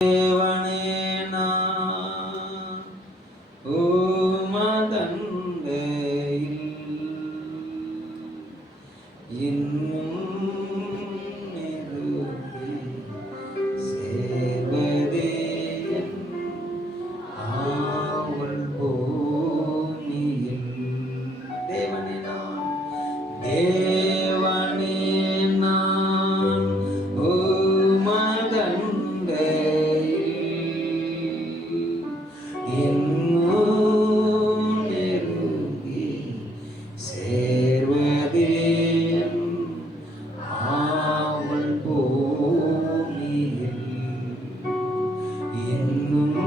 தேவனே நான் உமதண்டையில் இன்னும் நெருங்கி சேர்வதே என் ஆவல் பூமியில். தேவனே நான் இன்னும் நெருங்கி சேர்வதே ஆவல் பூமியில். இன்னும்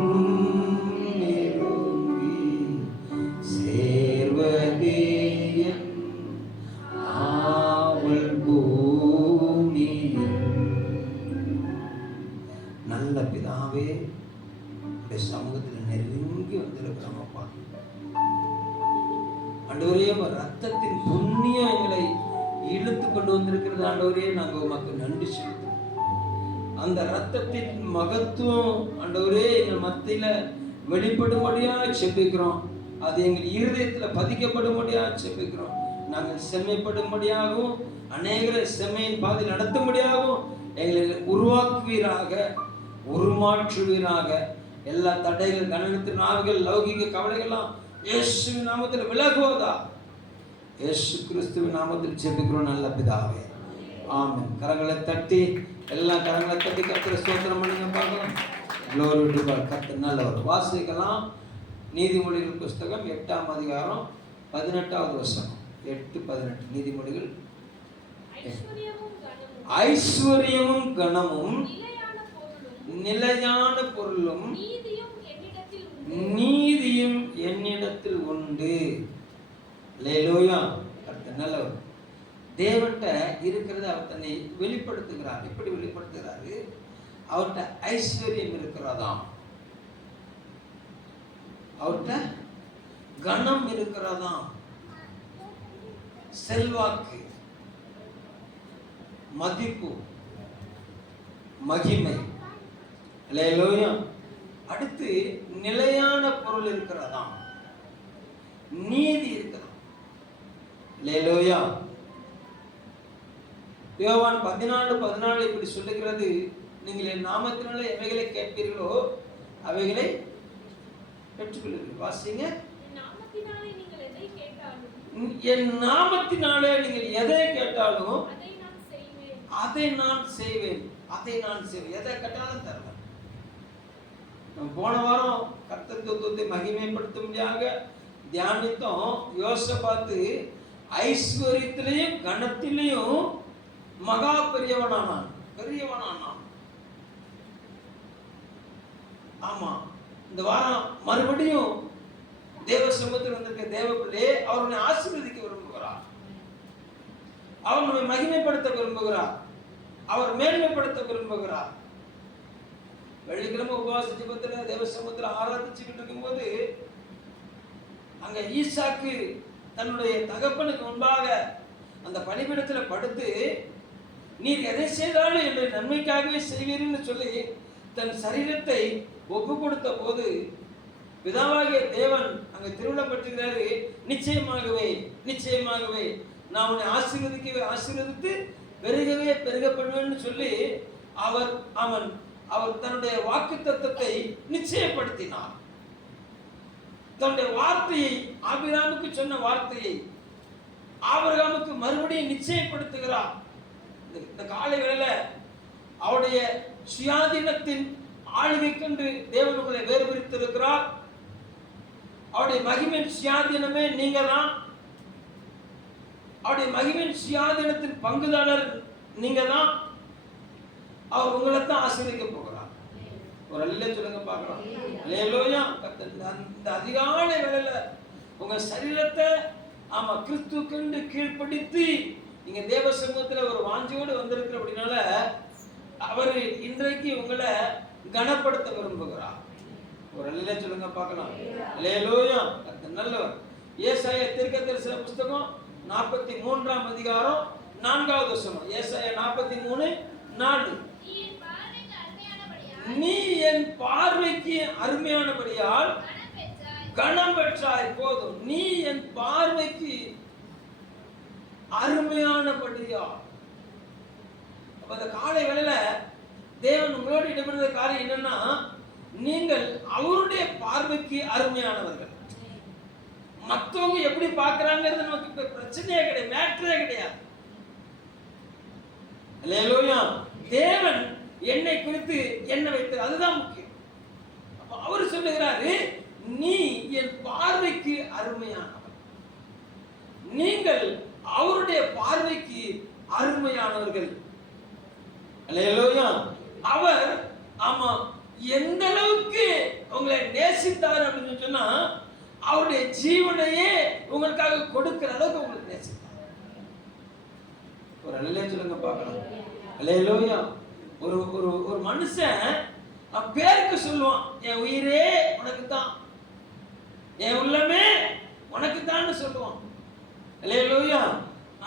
நெருங்கி சேர்வதே ஆவல் பூமியில். நல்ல பிதாவே, சமூகத்தில் நெருங்கி வந்திருக்கிறோம் அப்பா. ஆண்டவரே, ரத்தத்தின் புண்ணியம் எங்களை இழுத்து கொண்டு வந்திருக்கிறது. ஆண்டவரே, நாங்கள் உமக்கு நன்றி செலுத்தோம். அந்த ரத்தத்தின் மகத்துவம் ஆண்டவரே எங்கள் மத்தியில வெளிப்படும்படியா செபிக்கிறோம். அது எங்கள் இருதயத்துல பதிக்கப்படும்படியா செபிக்கிறோம். நாங்கள் செம்மைப்படும்படியாகவும் அநேகரை செம்மையின் பாதை நடத்தும்படியாகவும் எங்களை உருவாக்குவீராக, உருமாற்றுவீராக. எல்லா தடைகள், கனனத்தின் ஆவிகள், லௌகிக கவலைகள்லாம் இயேசுவின் நாமத்தில் விலகுவதா. இயேசு கிறிஸ்துவின் நாமத்தில் ஜெபிக்கிறோம் நல்ல பிதாவே, ஆமென். கரங்களை தட்டி, எல்லா கரங்களை தட்டி கர்த்தரை ஸ்தோத்திரம் பண்ணுங்க பார்க்கலாம். glory to God. கர்த்தர் நல்லவர். வாசிக்கலாம். நீதிமொழிகள் புஸ்தகம் 8ஆம் அதிகாரம் 18வது வசனம். 8:18. நீதிமொழிகள். ஐஸ்வர்யமும் கனமும் நிலையான பொருளும் நீதியும் என்னிடத்தில் உண்டு. அல்லேலூயா. கர்த்தர் நல்லவர். தேவன்கிட்ட இருக்கிறது அவர் தன்னை வெளிப்படுத்துகிறார். எப்படி வெளிப்படுத்துகிறாரு? அவர்கிட்ட ஐஸ்வர்யம் இருக்கிறதாம், அவர்கிட்ட கனம் இருக்கிறதாம், செல்வாக்கு, மதிப்பு, மகிமை. அல்லேலூயா. அடுத்து நிலையான பொருள் இருக்கிறதாம், நீதி இருக்கிறதாம். அல்லேலூயா. யோவான் 14:14 இப்படி சொல்லுகிறது, நீங்கள் என் நாமத்தினாலே எவைகளை கேட்பீர்களோ அவைகளை பெற்றுக்கொள்வீர்கள். வாசிங்க. என் நாமத்தினாலே நீங்கள் எதை கேட்டாலும் அதை நான் செய்வேன். அதை நான் செய்வேன். எதை கேட்டாலும் தருவேன். போன வாரம் கர்த்தர் தத்துவத்தை மகிமைப்படுத்தும்படியாக தியானித்தோம். யோசபாத்து ஐஸ்வர்யத்திலையும் கனத்திலையும் மகா பெரியவனானான். ஆமா. இந்த வாரம் மறுபடியும் தேவ சமூகத்தில் வந்திருக்க தேவப்பிள்ளை அவருடைய ஆசீர்வதிக்க விரும்புகிறார். அவர் நம்மை மகிமைப்படுத்த விரும்புகிறார். அவர் மேன்மைப்படுத்த விரும்புகிறார். வெள்ளிக்கிழமை உபவாச ஜெபத்துல தேவ சமூகத்தில் ஆராதிச்சுக்கிட்டு இருக்கும்போது அங்க ஈசாக்கு தன்னுடைய தகப்பனுக்கு முன்பாக அந்த பலிபீடத்தில் படுத்து, நீர் எதை செய்தாலும் என்னுடைய நன்மைக்காகவே செய்வீர்னு சொல்லி தன் சரீரத்தை ஒப்பு கொடுத்த போது பிதாவாகிய தேவன் அங்க திருவிழப்பட்டிருக்கிறாரு. நிச்சயமாகவே நான் உன்னை ஆசீர்வதித்து பெருக பண்ணுவேன்னு சொல்லி அவர் தன்னுடைய வாக்குத்தத்தத்தை நிச்சயப்படுத்தினார். தன்னுடைய வார்த்தையை, ஆபிரகாமுக்கு சொன்ன வார்த்தையை ஆபிரகாமுக்கு மறுபடியும் நிச்சயப்படுத்துகிறார். இந்த காலை வேளையில அவருடைய சுயாதீனத்தின் ஆளுகைக்கென்று தேவன் உங்களை வேறு பிரித்திருக்கிறார். அவருடைய மகிமையின் சுயாதீனமே நீங்க தான். அவருடைய மகிமையின் சுயாதீனத்தின் பங்குதாரர் நீங்க தான். அவர் உங்களை தான் ஆசீர்வதிக்க போகிறார். ஒரு அல்ல சொல்லுங்க பார்க்கலாம். அல்லேலூயா. இந்த அதிகாலை வேளையில உங்க சரீரத்தை கிறிஸ்துவுக்கு கீழ்ப்படுத்தி நீங்க தேவ சமூகத்துல ஒரு வாஞ்சியோடு வந்திருக்கிற அப்படினால அவர் இன்றைக்கு உங்களை கனப்படுத்த விரும்புகிறார். ஒரு அல்ல சொல்லுங்க பார்க்கலாம். அல்லேலூயா. கர்த்தர் நல்லவர். ஏசாயா தீர்க்கதரிசன புஸ்தகம் 43ஆம் அதிகாரம் 4வது வசனம். ஏசாயா 43:4. நீ என் பார்வைக்கு அருமையானபடியால் கனம் பெற்றாய். போதும். நீ என் பார்வைக்கு அருமையானபடியால். அப்ப அந்த காலை வேளையில தேவன் உங்களோடு இடம்பெறுற காரியம் என்னன்னா, நீங்கள் அவருடைய பார்வைக்கு அருமையானவர்கள். மற்றவங்க எப்படி பார்க்கறாங்கிறது நமக்கு பிரச்சனையே கிடையாது, மேட்டரே கிடையாது. அல்லேலூயா. தேவன் என்னை குறித்து என்ன வைத்தார், அதுதான் முக்கியம். அப்ப அவர் சொல்லுகிறாரு, நீ என் பார்வைக்கு அருமையானவர். நீங்கள் அவருடைய பார்வைக்கு அருமையானவர்கள். அல்லேலூயா. அவர் ஆமா எந்த அளவுக்கு உங்களை நேசித்தார் அப்படின்னு சொன்னா, அவருடைய ஜீவனையே உங்களுக்காக கொடுக்கிற அளவுக்கு உங்களுக்கு நேசித்தார். ஒரு அல்லேலூயா சொல்லுங்க பார்க்கலாம். அல்லேலூயா. ஒரு ஒரு ஒரு மனுஷன் பேருக்கு சொல்லுவான், என் உயிரே உனக்கு தான், என் உள்ளமே உனக்கு தான் சொல்லுவான். அல்லேலூயா.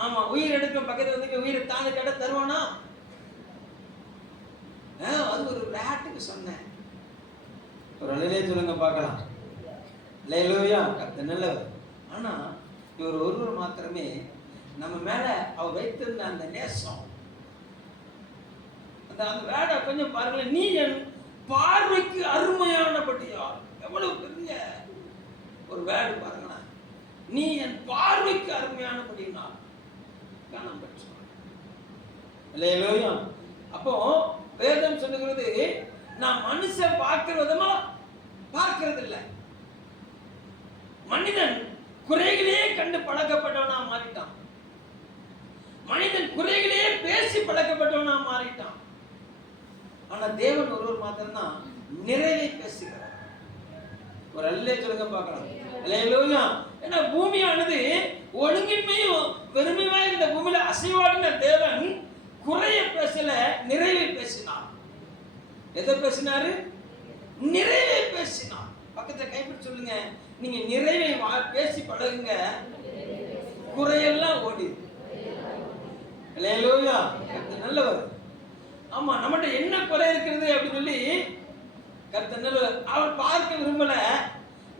ஆமா, உயிர் எடுக்க பக்கத்துல வந்து உயிரை தானே கேட்ட தருவானா? அது ஒரு விளையாட்டுக்கு சொன்னேன். ஒரு அல்லேலூயா சொல்லுங்க பார்க்கலாம். அல்லேலூயா. கர்த்தர் நல்லவர். ஆனா இவர் ஒருவர் மாத்திரமே நம்ம மேல அவர் வைத்திருந்த அந்த நேசம், அந்த வேடை கொஞ்சம் பாருங்க. நீ என் பார்வைக்கு அருமையானபடியால். எவ்வளவு பெரிய ஒரு வேடு பாருங்களேன். நீ என் பார்வைக்கு அருமையானபடினால் கனம் பெற்றாய். அல்லேலூயா. அப்போ வேதம் சொல்லுகிறது, நான் மனுஷன் பார்க்கிற விதமா பார்க்கிறது இல்லை. மனிதன் குறைகளையே கண்டு பழக்கப்பட்டவனா மாறிட்டான். மனிதன் குறைகளையே பேசி பழக்கப்பட்டவனா மாறிட்டான். ஆனா தேவன் ஒருவர் மாத்திரம்தான் நிறைவை பேசுகிறார். ஒரு அல்லேலூயா சொல்லுங்க பார்க்கலாம். அல்லேலூயா. ஏன்னா பூமியானது ஒழுங்கின்மையும் வெறுமையா இருந்த பூமியில அசைவாடின தேவன் குறைய பேசல, நிறைவை பேசினார். எதை பேசினாரு? நிறைவை பேசினார். பக்கத்துல கைப்பிடி சொல்லுங்க, நீங்க நிறைவை பேசி பழகுங்க, குறையெல்லாம் ஓடி. அல்லேலூயா. நல்லவர். ஆமா, நம்மகிட்ட என்ன குறை இருக்கிறது அப்படின்னு சொல்லி கர்த்தர் நல்லவர். அவர் பார்க்க விரும்பல,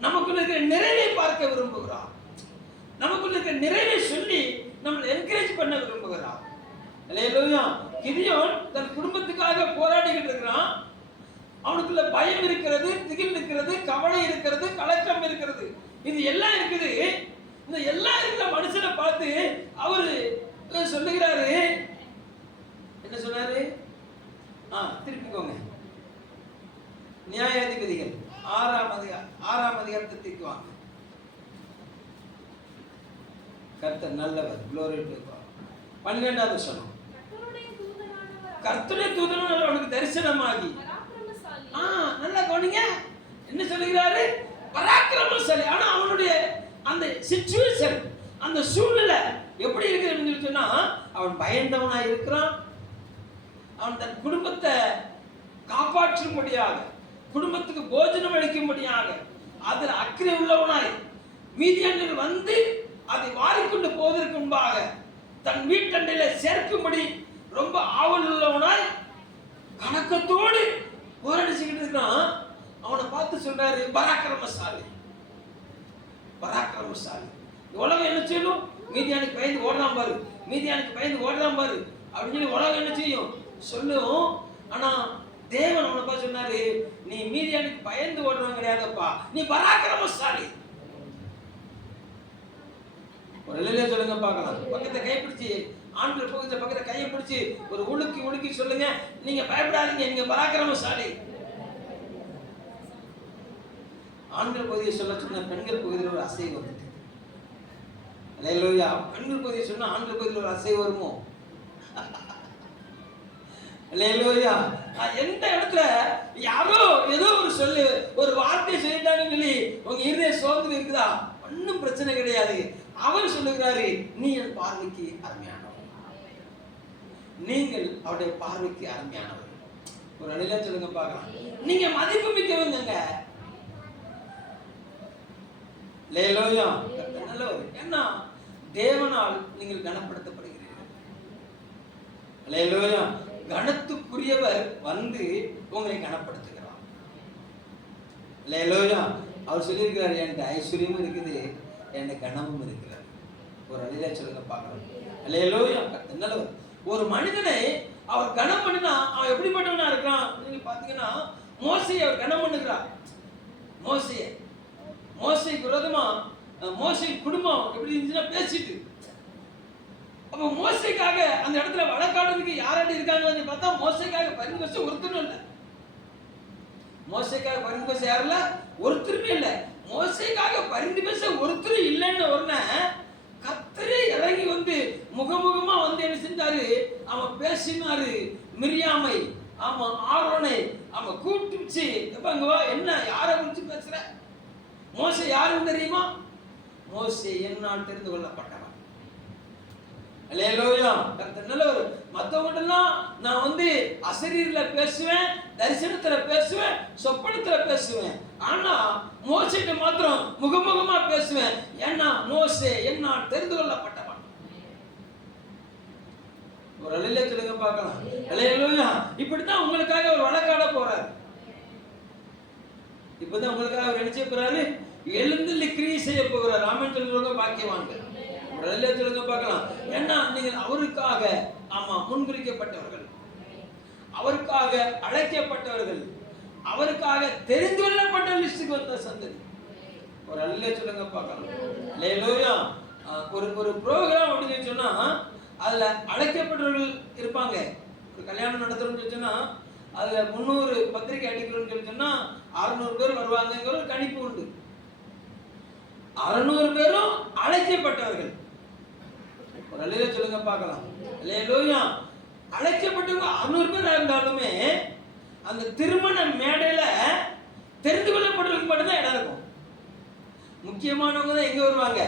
நமக்குள்ள இருக்கிற நிறைவை பார்க்க விரும்புகிறார். நமக்குள்ள இருக்கிற நிறைவை சொல்லி நம்மளை என்கரேஜ் பண்ண விரும்புகிறார். அல்லேலூயா. கிதியோன் தன் குடும்பத்துக்காக போராடிக்கிட்டு இருக்கிறான். அவனுக்குள்ள பயம் இருக்கிறது, திகில் இருக்கிறது, கவலை இருக்கிறது, கலக்கம் இருக்கிறது, இது எல்லாம் இருக்குது. இந்த எல்லாம் இருக்கிற மனுஷனை பார்த்து அவரு சொல்லுகிறாரு, என்ன சொன்னாரு? திருப்பிக்கோங்க. நியாயாதிபதிகள் 6ஆம் அதிகாரத்தை திருக்குவாங்க. கர்த்தர் நல்லவர். glory to God. 12வது வசனம். கர்த்தருடைய தூதனானவர் அவனுக்கு தரிசனமாகி, நல்லா கவனிங்க, என்ன சொல்லுகிறாரு? பராக்கிரமசாலி. ஆனா அவனுடைய அந்த சிச்சுவேஷன், அந்த சூழ்நிலை எப்படி இருக்குன்னு சொன்னா, அவன் பயந்தவனா இருக்கிறான். அவன் தன் குடும்பத்தை காப்பாற்றும்படியாக, குடும்பத்துக்கு போஜனம் அளிக்கும்படியாக அதில் அக்கறை உள்ளவனாய், மீதியானவர்கள் வந்து அதை வாரிக்கொண்டு போவதற்கு முன்பாக தன் வீட்டண்டையில சேர்க்கும்படி ரொம்ப ஆவல் உள்ளவனாய் கணக்கத்தோடு போராடிச்சுக்கிட்டு இருக்கான். அவனை பார்த்து சொல்றாரு, பராக்கிரமசாலி. பராக்கிரமசாலி. உலகம் என்ன செய்யணும்? மீதியானுக்கு பயந்து ஓடலாம் பாரு, மீதியானுக்கு பயந்து ஓடலாம் பாரு அப்படின்னு சொல்லி உலகம் என்ன செய்யும்? சொல்லும். ஆனா தேவன் அவனை பார்த்து சொன்னாரு, நீ மீதியானுக்கு பயந்து ஓடுறவன் கிடையாதுப்பா, நீ பராக்கிரமசாலி. ஒரு இல்லையா சொல்லுங்க பார்க்கலாம். பக்கத்தை கைப்பிடிச்சு, ஆண்கள் பக்கத்துல பக்கத்தை கையை பிடிச்சு ஒரு உலுக்கி உலுக்கி சொல்லுங்க, நீங்க பயப்படாதீங்க, நீங்க பராக்கிரமசாலி. ஆண்கள் பகுதியை சொல்ல சொன்ன பெண்கள் பகுதியில் ஒரு அசைவு வந்துட்டு. அல்லேலூயா. பெண்கள் பகுதியை சொன்னா ஆண்கள் பகுதியில் ஒரு அசைவு வருமோ? அல்லேலூயா. எந்த இடத்துல யாரோ ஏதோ ஒரு சொல்லு, ஒரு வார்த்தை சொல்லிட்டாங்கன்னு சொல்லி உங்க இருதயம் சோர்ந்து இருக்குதா? ஒன்றும் பிரச்சனை கிடையாது. அவர் சொல்லுகிறாரு, நீ என் பார்வைக்கு அருமையானவர், நீங்கள் அவருடைய பார்வைக்கு அருமையானவர். ஒரு அடையில சொல்லுங்க பார்க்கலாம். நீங்க மதிப்பு மிக்கவங்க. அல்லேலூயா. நல்லவர். ஏன்னா தேவனால் நீங்கள் கனப்படுத்தப்படுகிறீர்கள். அல்லேலூயா. கனத்துக்குரியவர் வந்து உங்களை கனப்படுத்துகிறார். அல்லேலூயா. அவர் சொல்லியிருக்கிறார், என்கிட்ட ஐஸ்வர்யமும் இருக்குது, என்கிட்ட கனமும் இருக்கிறார். ஒரு அழில சொல்லுங்க பார்க்கலாம். அல்லேலூயா. நல்லவர். ஒரு மனிதனை அவர் கனம் பண்ணினா அவன் எப்படிப்பட்டவனா இருக்கான்? நீங்க பாத்தீங்கன்னா மோசையை அவர் கனம் பண்ணுகிறார். மோசைக்கு விரோதமா மோசை குடும்பம் எப்படி இருந்துச்சுன்னா பேசிட்டு, அப்ப மோசைக்காக அந்த இடத்துல வழக்காடுறதுக்கு யாராடி இருக்காங்கன்னு பார்த்தா மோசைக்காக பரிந்து பேச ஒருத்தரும் இல்லை. மோசைக்காக பரிந்து பேச யாருல ஒருத்தருமே இல்லை. மோசைக்காக பரிந்து பேச ஒருத்தரும் இல்லைன்னு உடனே கர்த்தரே இறங்கி வந்து முகமுகமா வந்து என்ன செஞ்சாரு? அவன் பேசினாரு. மிரியாமை, ஆமா ஆரோனை அவன் கூப்பிட்டுச்சு. அங்க வா, என்ன யாரை குறிச்சு பேசுற? மோசே யாருன்னு தெரியுமா? மோசே என்னால் தெரிந்து கொள்ளப்பட்டவன். அல்லேலூயா. கர்த்தர் நல்லவர். மற்றவங்கள்டெல்லாம் நான் வந்து அசரீரில பேசுவேன், தரிசனத்துல பேசுவேன், சொப்பனத்துல பேசுவேன். ஆனா மோசேட்ட மாத்திரம் முகமுகமா பேசுவேன். ஏன்னா மோசே என்னால் தெரிந்து கொள்ளப்பட்டவன். ஒரு அலையில சொல்லுங்க பார்க்கலாம். அல்லேலூயா. இப்படித்தான் உங்களுக்காக ஒரு வழக்காட போறாரு. இப்பதான் உங்களுக்காக அவர் என்ன செய்ய போறாரு? எழுந்து கிரியை செய்ய போகிறார். ராமன் சொல்றவங்க பாக்கியவான்கள். சொல்லுங்க பார்க்கலாம். ஏன்னா நீங்கள் அவருக்காக ஆமா முன்குறிக்கப்பட்டவர்கள், அவருக்காக அழைக்கப்பட்டவர்கள், அவருக்காக தெரிந்து கொள்ளப்பட்ட லிஸ்டுக்கு வந்த சந்ததி. ஒரு அல்ல சொல்லுங்க பார்க்கலாம். அல்லேலூயா. ஒரு ப்ரோக்ராம் அப்படின்னு சொன்னா அதுல அழைக்கப்பட்டவர்கள் இருப்பாங்க. ஒரு கல்யாணம் நடத்துறோம்னு சொன்னா அதுல 300 பத்திரிகை அடிக்கிறோம்னு சொன்னா 600 பேர் வருவாங்க. ஒரு கணிப்பு உண்டு. 600 பேரும் அழைக்கப்பட்டவர்கள். ஒரு அல்லேலூயா சொல்லுங்க பார்க்கலாம். அல்லேலூயா. அழைக்கப்பட்டவங்க 600 பேர் இருந்தாலுமே அந்த திருமண மேடையில தெரிந்து கொள்ளப்பட்டவர்களுக்கு மட்டும்தான் இடம் இருக்கும். முக்கியமானவங்க தான் எங்க வருவாங்க?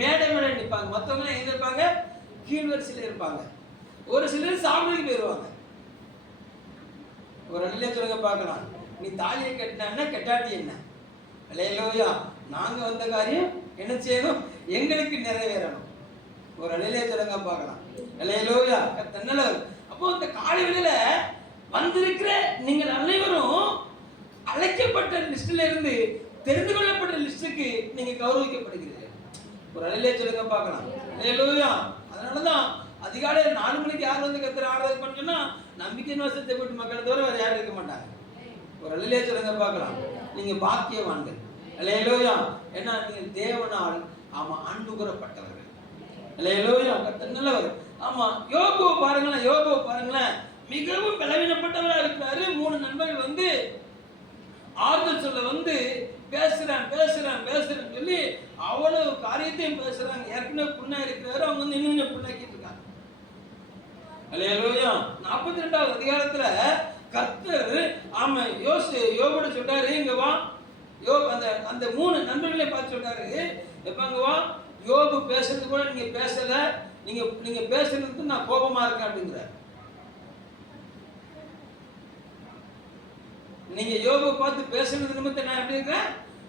மேடை மேடை நிற்பாங்க. மற்றவங்க எங்க இருப்பாங்க? கீழ் வரிசையில் இருப்பாங்க. ஒரு சிலர் சாப்பிடுறதுக்கு போயிருவாங்க. ஒரு அல்லேலூயா சொல்லுங்க பார்க்கலாம். நீ தாலியை கட்டினா கெட்டாட்டி என்ன? அல்லேலூயா. நாங்க வந்த காரியம் என்ன செய்யணும்? எங்களுக்கு நிறைவேறணும். ஒரு அல்லேலூயா சொல்லுங்க பார்க்கலாம். அல்லேலூயா. கர்த்தர் நல்லவர். அப்போ இந்த காலை வேளையில வந்திருக்கிற நீங்கள் அனைவரும் அழைக்கப்பட்ட லிஸ்ட்ல இருந்து தெரிந்து கொள்ளப்பட்ட லிஸ்டுக்கு நீங்க கௌரவிக்கப்படுகிறீர்கள். ஒரு அல்லேலூயா சொல்லுங்க பார்க்கலாம். அல்லேலூயா. அதனாலதான் அதிகாலை 4 மணிக்கு யார் வந்து கர்த்தரை ஆராதனை பண்ணா நம்பிக்கையின் வசத்தை போட்டு மக்களை தவிர வேற யாரும் இருக்க மாட்டாங்க. ஒரு அல்லேலூயா சொல்லுங்க பார்க்கலாம். நீங்க பாக்கியவான்கள். அல்லேலூயா. ஏன்னா நீங்கள் தேவனால் ஆமா அன்பு கூறப்பட்டவர்கள். அல்லேலூயா. கர்த்தர் நல்லவர். ஆமா யோபுவை பாருங்களேன். யோபுவை பாருங்களேன். மிகவும் பலவீனப்பட்டவரா இருக்கிறாரு. 3 நண்பர்கள் வந்து ஆறுதல் சொல்ல வந்து பேசுறேன் சொல்லி அவ்வளவு காரியத்தையும் பேசுறாங்க. ஏற்கனவே புண்ணா இருக்கிறாரு. அவங்க வந்து இன்னும் புண்ணாக்கிட்டு இருக்காங்க. அல்லேலூயா. 42வது அதிகாரத்துல கர்த்தர் ஆமா யோபோட சொல்றாரு, இங்க வா. அந்த 3 நண்பர்களை பார்த்து சொல்றாரு, எப்பங்க வா, யோபு பேசுறது கூட நீங்க பேசல, நீங்க பேசுறதுக்கு நான் கோபமா இருக்கேன் அப்படிங்கிறார். நீங்க யோபு பார்த்து பேசுறது நிமித்தம் நான் எப்படி இருக்கிறேன்?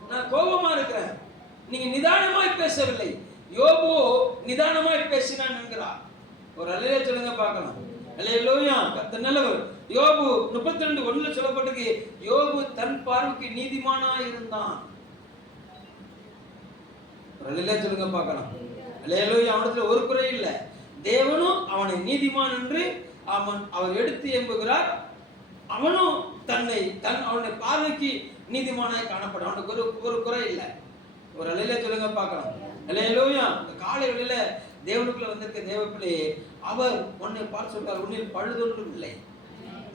நான் கோபமா இருக்கிறேன். நீங்க நிதானமாய் பேசவில்லை. யோபு நிதானமாய் பேசினான் என்கிறார். ஒரு அல்லேலூயா சொல்லுங்க பார்க்கலாம். அல்லேலூயா. கர்த்தர் நல்லவர். யோபு 32:1 சொல்லப்பட்டிருக்கு, யோபு தன் பார்வைக்கு நீதிமானா இருந்தான். ஒரு அல்லேலூயா சொல்லுங்க பார்க்கலாம். அல்லேலூயா. அவனிடத்துல ஒரு குறை இல்லை. தேவனும் அவனை நீதிமான் என்று அவர் எடுத்து எம்புகிறார். அவனும் அவனுடைய பார்வைக்கு நீதிமானாய் காணப்படும். அவனுக்கு ஒரு குறை இல்லை. ஒரு அல்லேலூயா சொல்லுங்க பார்க்கலாம். அல்லேலூயா. இந்த காலை வேளையில தேவனுக்குள்ள வந்திருக்க தேவப்பிள்ளையே, அவர் உன்னை பார்த்து சொல்றார், உன்னில் பழுதொன்றும் இல்லை.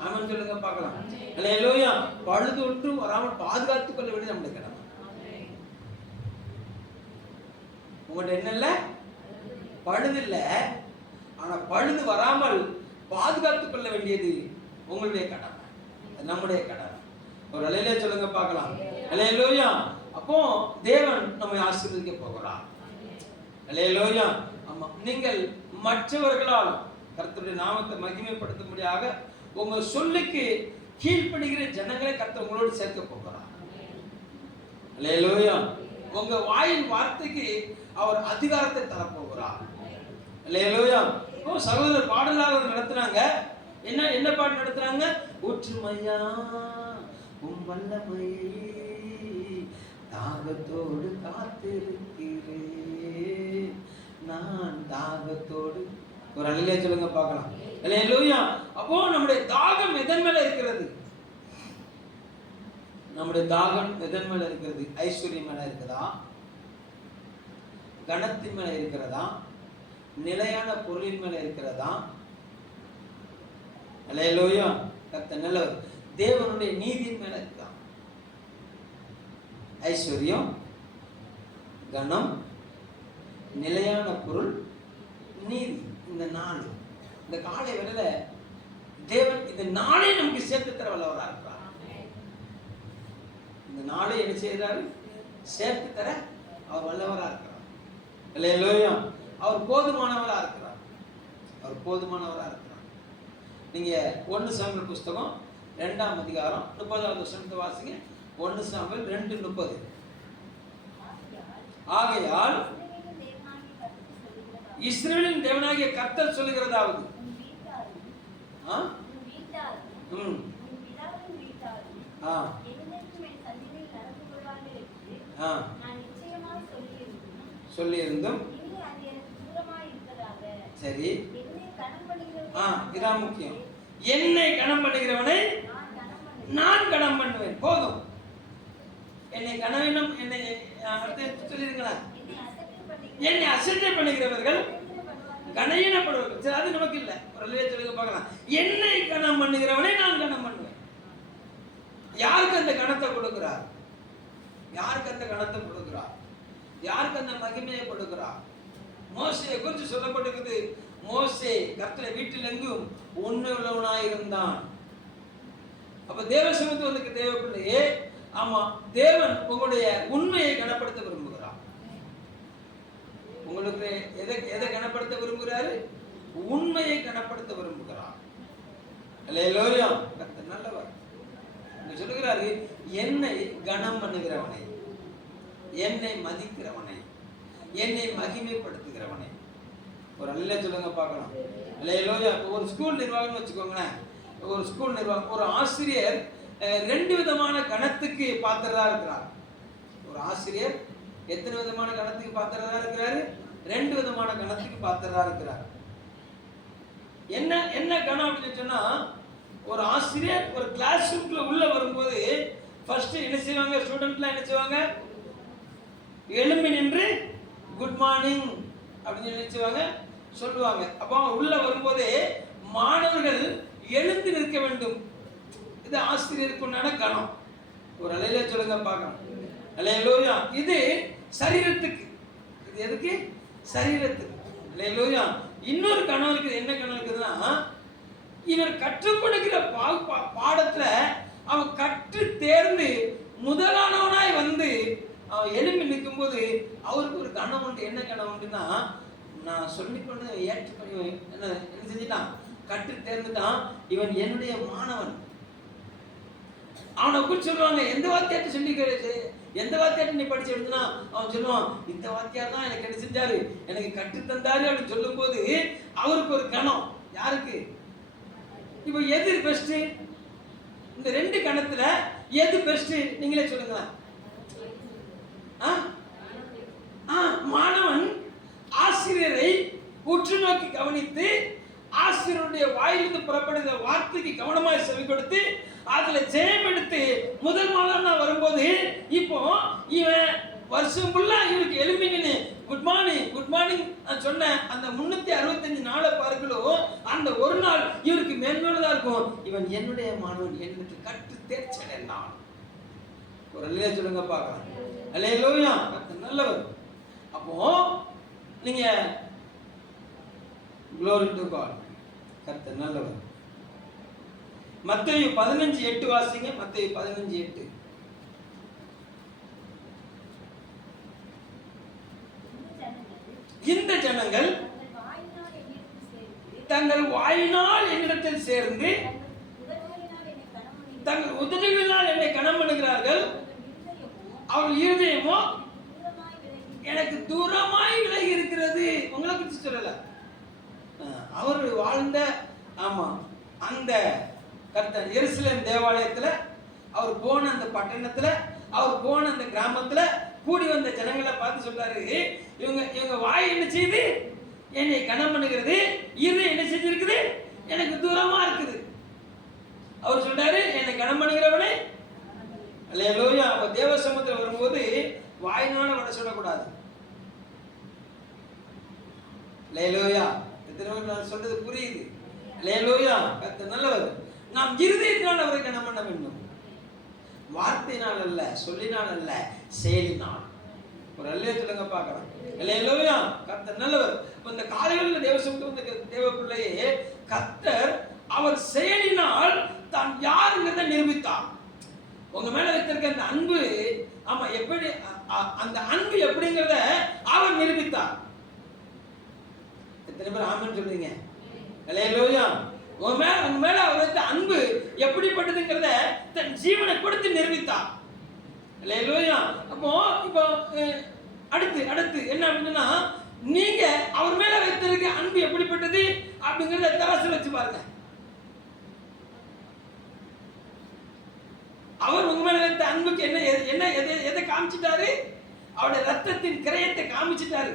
ஆமென் சொல்லுங்க பார்க்கலாம். அல்லேலூயா. பழுதொன்றும் வராமல் பாதுகாத்துக் கொள்ள வேண்டியது நம்முடைய கடமை. உங்கள்கிட்ட என்ன இல்லை? பழுது இல்லை. ஆனா பழுது வராமல் பாதுகாத்துக் கொள்ள வேண்டியது உங்களுடைய கடமை, நம்முடைய கடமை. ஒரு அல்லேலூயா சொல்லுங்க பார்க்கலாம். அல்லேலூயா. அப்போ தேவன் நம்மை ஆசீர்வதிக்க போகிறார். அல்லேலூயா. ஆமா, நீங்கள் மற்றவர்களால் கர்த்தருடைய நாமத்தை மகிமைப்படுத்தும்படியாக உங்க சொல்லுக்கு கீழ்ப்படுகிற ஜனங்களை கர்த்தர் உங்களோடு சேர்க்க போகிறார். அல்லேலூயா. உங்க வாயின் வார்த்தைக்கு அவர் அதிகாரத்தை தரப்போகிறார். அல்லேலூயா. சகோதரர் பாடலாளர் நடத்தினாங்க. என்ன என்ன பாட்டு நடத்துறாங்க? ஊற்றுமையா உம் வல்லமையை தாகத்தோடு காத்திருக்கிறேன், நான் தாகத்தோடு. ஒரு அல்லேலூயா சொல்லுங்க பார்க்கலாம். அல்லேலூயா. அப்போ நம்முடைய தாகம் எதன் மேல இருக்கிறது? நம்முடைய தாகம் எதன் மேல இருக்கிறது? ஐஸ்வர்யம் மேல இருக்குதா? கணத்தின் மேல இருக்கிறதா? நிலையான பொருளின் மேல இருக்கிறதா? அல்லேலூயா. கர்த்தர் நல்லவர். தேவனுடைய நீதியின் மேல இருக்கா? ஐஸ்வர்யம், கணம், நிலையான பொருள், நீதி. இந்த நாலு, இந்த காலை வேளையில தேவன் இந்த நாளை நமக்கு சேர்த்து தர வல்லவரா இருக்கிறார். இந்த நாளை என்ன செய்யறாரு? சேர்த்து தர அவர் வல்லவரா இருக்கிறார். அல்லேலூயா. அவர் போதுமானவரா இருக்கிறார். அவர் போதுமானவரா இருக்கிறார். நீங்க 1 சாமுவேல் புஸ்தகம் 2ஆம் அதிகாரம் 30வது வசனத்தை வாசிங்க. 1 சாமுவேல் 2:30. ஆகையால் இஸ்ரவேலின் தேவனாகிய கர்த்தர் சொல்லுகிறதாவது, சொல்லியிருந்தும் சரி, இதான் முக்கியம். என்னை கனம் பண்ணுகிறவனை நான் கனம் பண்ணுவேன். போதும். என்னை கனவினம், என்னை சொல்லிருங்களா? என்னை அசட்டை பண்ணுகிறவர்கள் கனவீனப்படுவார்கள். சரி, அது நமக்கு இல்லை. ஒரு சொல்லுங்க பார்க்கலாம். என்னை கனம் பண்ணுகிறவனை நான் கனம் பண்ணுவேன். யாருக்கு அந்த கணத்தை கொடுக்கிறார்? யாருக்கு அந்த கணத்தை கொடுக்கிறார்? யாருக்கு அந்த மகிமையை கொடுக்கிறார்? மோசேயை குறித்து சொல்லப்பட்டிருக்குது. மோசே கர்த்தருடைய வீட்டில் எங்கும் உண்மை உள்ளவனாய் இருந்தான். அப்ப தேவ சமூகத்துக்கு தேவ பிள்ளையே, ஆமா, தேவன் உங்களுடைய உண்மையை கனப்படுத்த விரும்புகிறார். உங்களுக்கு எதை கனப்படுத்த விரும்புகிறாரு? உண்மையை கனப்படுத்த விரும்புகிறார். அல்லேலூயா. கர்த்தர் நல்லவர். சொல்லுகிறாரு, என்னை கனம் பண்ணுகிறவனை, என்னை மதிக்கிறவனை, என்னை மகிமைப்படுத்துகிறவனை. ஒரு அல்ல சொல்லுங்க பார்க்கலாம். அல்லேலூயா. ஒரு ஸ்கூல் நிர்வாகம்னு வச்சுக்கோங்களேன். ஒரு ஸ்கூல் நிர்வாகம், ஒரு ஆசிரியர் 2 விதமான கணத்துக்கு பாத்திரரா இருக்கிறார். ஒரு ஆசிரியர் எத்தனை விதமான கணத்துக்கு பாத்திரரா இருக்கிறாரு? 2 விதமான கணத்துக்கு பாத்திரரா இருக்கிறார். என்ன என்ன கணம் அப்படின்னு சொன்னா, ஒரு ஆசிரியர் ஒரு கிளாஸ் ரூம்ல உள்ள வரும்போது ஃபர்ஸ்ட் என்ன செய்வாங்க? ஸ்டூடெண்ட்லாம் என்ன செய்வாங்க? எழும்பி நின்று குட் மார்னிங் அப்படின்னு நினைச்சுவாங்க, சொல்லுவாங்க. அப்போ உள்ள வரும்போதே மாணவர்கள் எழுந்து நிற்க வேண்டும். இது ஆசிரியருக்கு உண்டான கணம். ஒரு அலையில சொல்லுங்க பார்க்கலாம். அல்லேலூயா. இது சரீரத்துக்கு. இது எதுக்கு? சரீரத்துக்கு. அல்லேலூயா. இன்னொரு கணம் இருக்குது. என்ன கணம் இருக்குதுன்னா, இவர் கற்றுக் கொடுக்கிற பாடத்துல அவன் கற்று தேர்ந்து முதலானவனாய் வந்து அவன் எழுப்பி நிற்கும் போது அவருக்கு ஒரு கணம் உண்டு. என்ன கணம் உண்டுன்னா, நான் சொல்லி கொண்டு ஏற்று பண்ணி என்ன செஞ்சுட்டான்? கற்று தேர்ந்துட்டான். இவன் என்னுடைய மாணவன். அவனை குறித்து சொல்லுவாங்க, எந்த வாத்தியார்ட்ட சொல்லி, எந்த வாத்தியார்ட்ட நீ படிச்சு எடுத்துனா, அவன் சொல்லுவான், இந்த வாத்தியார் தான் எனக்கு என்ன செஞ்சாரு, எனக்கு கற்று தந்தாரு அப்படின்னு சொல்லும் போது அவருக்கு ஒரு கணம். யாருக்கு? இப்போ எது பெஸ்ட்? இந்த 2 கணத்துல எது பெஸ்ட்? நீங்களே சொல்லுங்க. மாணவன் ஆசிரியரை உற்று நோக்கி கவனித்து ஆசிரியருடைய வாயிலிருந்து புறப்படுகிற வார்த்தைக்கு கவனமாய் செவி கொடுத்து அதுல ஜெயம் எடுத்து முதல் மாதம் வரும்போது, இப்போ இவன் வருஷம் ஃபுல்லா இவருக்கு எழுப்பிங்கன்னு குட் மார்னிங் குட் மார்னிங் சொன்ன அந்த 365 நாளை பார்க்கலும் அந்த ஒரு நாள் இவருக்கு மேன்மையுள்ளதா இருக்கும். இவன் என்னுடைய மாணவன், எனக்கு கற்று தேர்ச்சல் நான். ஒரு அல்லேலூயா சொல்லுங்க பார்க்கலாம். அல்லேலூயா. கர்த்தர் நல்லவர். அப்போ நீங்க glory to God. கர்த்தர் நல்லவர். மத்தேயு 15:8 வாசிங்க. மத்தேயு 15:8. இந்த ஜனங்கள் தங்கள் வாயினால் என்னிடத்தில் சேர்ந்து தங்கள் உதடுகளினால் என்னை கனம் பண்ணுகிறார்கள், அவர்கள் இருதயமோ எனக்கு தூரமாய் விலகி இருக்கிறது. உங்களை குறித்து சொல்லல, அவர் வாழ்ந்த, ஆமா, அந்த கர்த்தர் எருசலேம் தேவாலயத்துல, அவர் போன அந்த பட்டணத்துல, அவர் போன அந்த கிராமத்துல கூடி வந்த ஜனங்களை பார்த்து சொல்றாரு, இவங்க வாய் என்ன செய்யுது, என்னை கனம் பண்ணுகிறது, இரு என்ன செஞ்சிருக்குது, எனக்கு தூரமா இருக்குது. அவர் சொல்றாரு, என்னை கனம் பண்ணுகிறவனே அல்லேலூயா. அப்ப தேவ சமூகத்தில் வரும்போது வாயினால வட சொல்லக்கூடாது. அல்லேலூயா. எத்தனை பேர் நான் சொல்றது புரியுது? அல்லேலூயா. கர்த்தர் நல்லவர். நாம் இருதயத்தினால் அவரை கனம் பண்ண வேண்டும். வார்த்தையினால் அல்ல, சொல்லினால் அல்ல, செயலினால். ஒரு அல்லேலூயா சொல்லுங்க பார்க்கலாம். அல்லேலூயா. கர்த்தர் நல்லவர். இப்ப இந்த காலையில தேவ சமூகத்தில் தேவ பிள்ளையே கர்த்தர் அவர் செயலினால் தான் யாருங்கிறத நிரூபித்தார். உங்க மேல வைத்திருக்க அந்த அன்பு, ஆமா, எப்படி அந்த அன்பு எப்படிங்கிறத அவர் நிரூபித்தார். எத்தனை பேர் ஆமென் சொல்றீங்க? அல்லேலூயா. உங்க மேல அவர் வைத்த அன்பு எப்படிப்பட்டதுங்கிறத தன் ஜீவனை கொடுத்து நிரூபித்தார். அல்லேலூயா. அப்போ இப்போ அடுத்து என்ன அப்படின்னா, நீங்க அவர் மேல வைத்திருக்க அன்பு எப்படிப்பட்டது அப்படிங்கறத தராசு வச்சு பாருங்க. அவர் உங்க மேல வைத்த அன்புக்கு என்ன எதை காமிச்சிட்டாரு? அவருடைய ரத்தத்தின் கிரயத்தை காமிச்சிட்டாரு.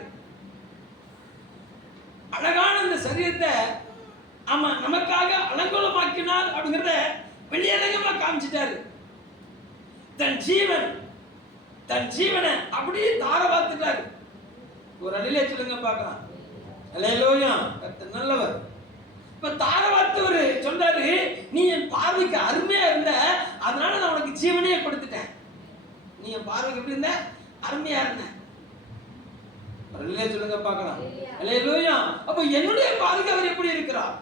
அழகான அந்த சரீரத்தை, ஆமா, நமக்காக அலங்கோலமாக்கினார் அப்படிங்கறத வெளியரங்கமா காமிச்சிட்டாரு. தன் ஜீவனை அப்படியே தாரவாத்துட்டாரு. ஒரு அல்லேலூயா சொல்லுங்க பார்க்கலாம். அல்லேலூயா. கர்த்தர் நல்லவர். இப்ப தாரவாத்தவர் சொல்றாரு, நீ என் பார்வைக்கு அருமையா இருந்த, அதனால நான் உனக்கு ஜீவனையே கொடுத்துட்டேன். நீ என் பார்வைக்கு எப்படி இருந்த? அருமையா இருந்த. ஒரு அல்லேலூயா சொல்லுங்க பார்க்கலாம். அல்லேலூயா. அப்ப என்னுடைய பார்வைக்கு அவர் எப்படி இருக்கிறார்?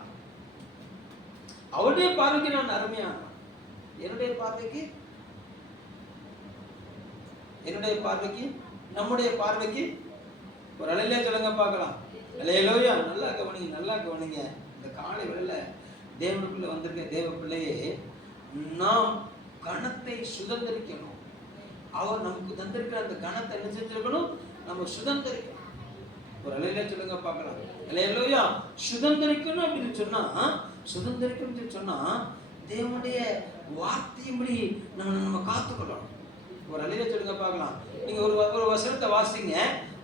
அவருடைய பார்வைக்கு நான் அருமையான, என்னுடைய பார்வைக்கு நம்முடைய பார்வைக்கு ஒரு அல்லேலூயா சொல்லுங்க பார்க்கலாம். அல்லேலூயா. நல்லா கவனிங்க. இந்த காலை வேளையில தேவனுக்குள்ள வந்திருக்க தேவ பிள்ளையே, நாம் கணத்தை சுதந்திரிக்கணும். அவர் நமக்கு தந்திருக்கிற அந்த கணத்தை என்ன செஞ்சிருக்கணும்? நம்ம சுதந்திரிக்கணும். ஒரு அல்லேலூயா சொல்லுங்க பார்க்கலாம். அல்லேலூயா. சுதந்திரிக்கணும் அப்படின்னு சொன்னா தேவனுடைய வார்த்தையின்படி நம்ம காத்துக்கொள்ளணும். ஒரு அல்லேலூயா சொல்லுங்க பார்க்கலாம். நீங்க ஒரு வசனத்தை வாசிங்க.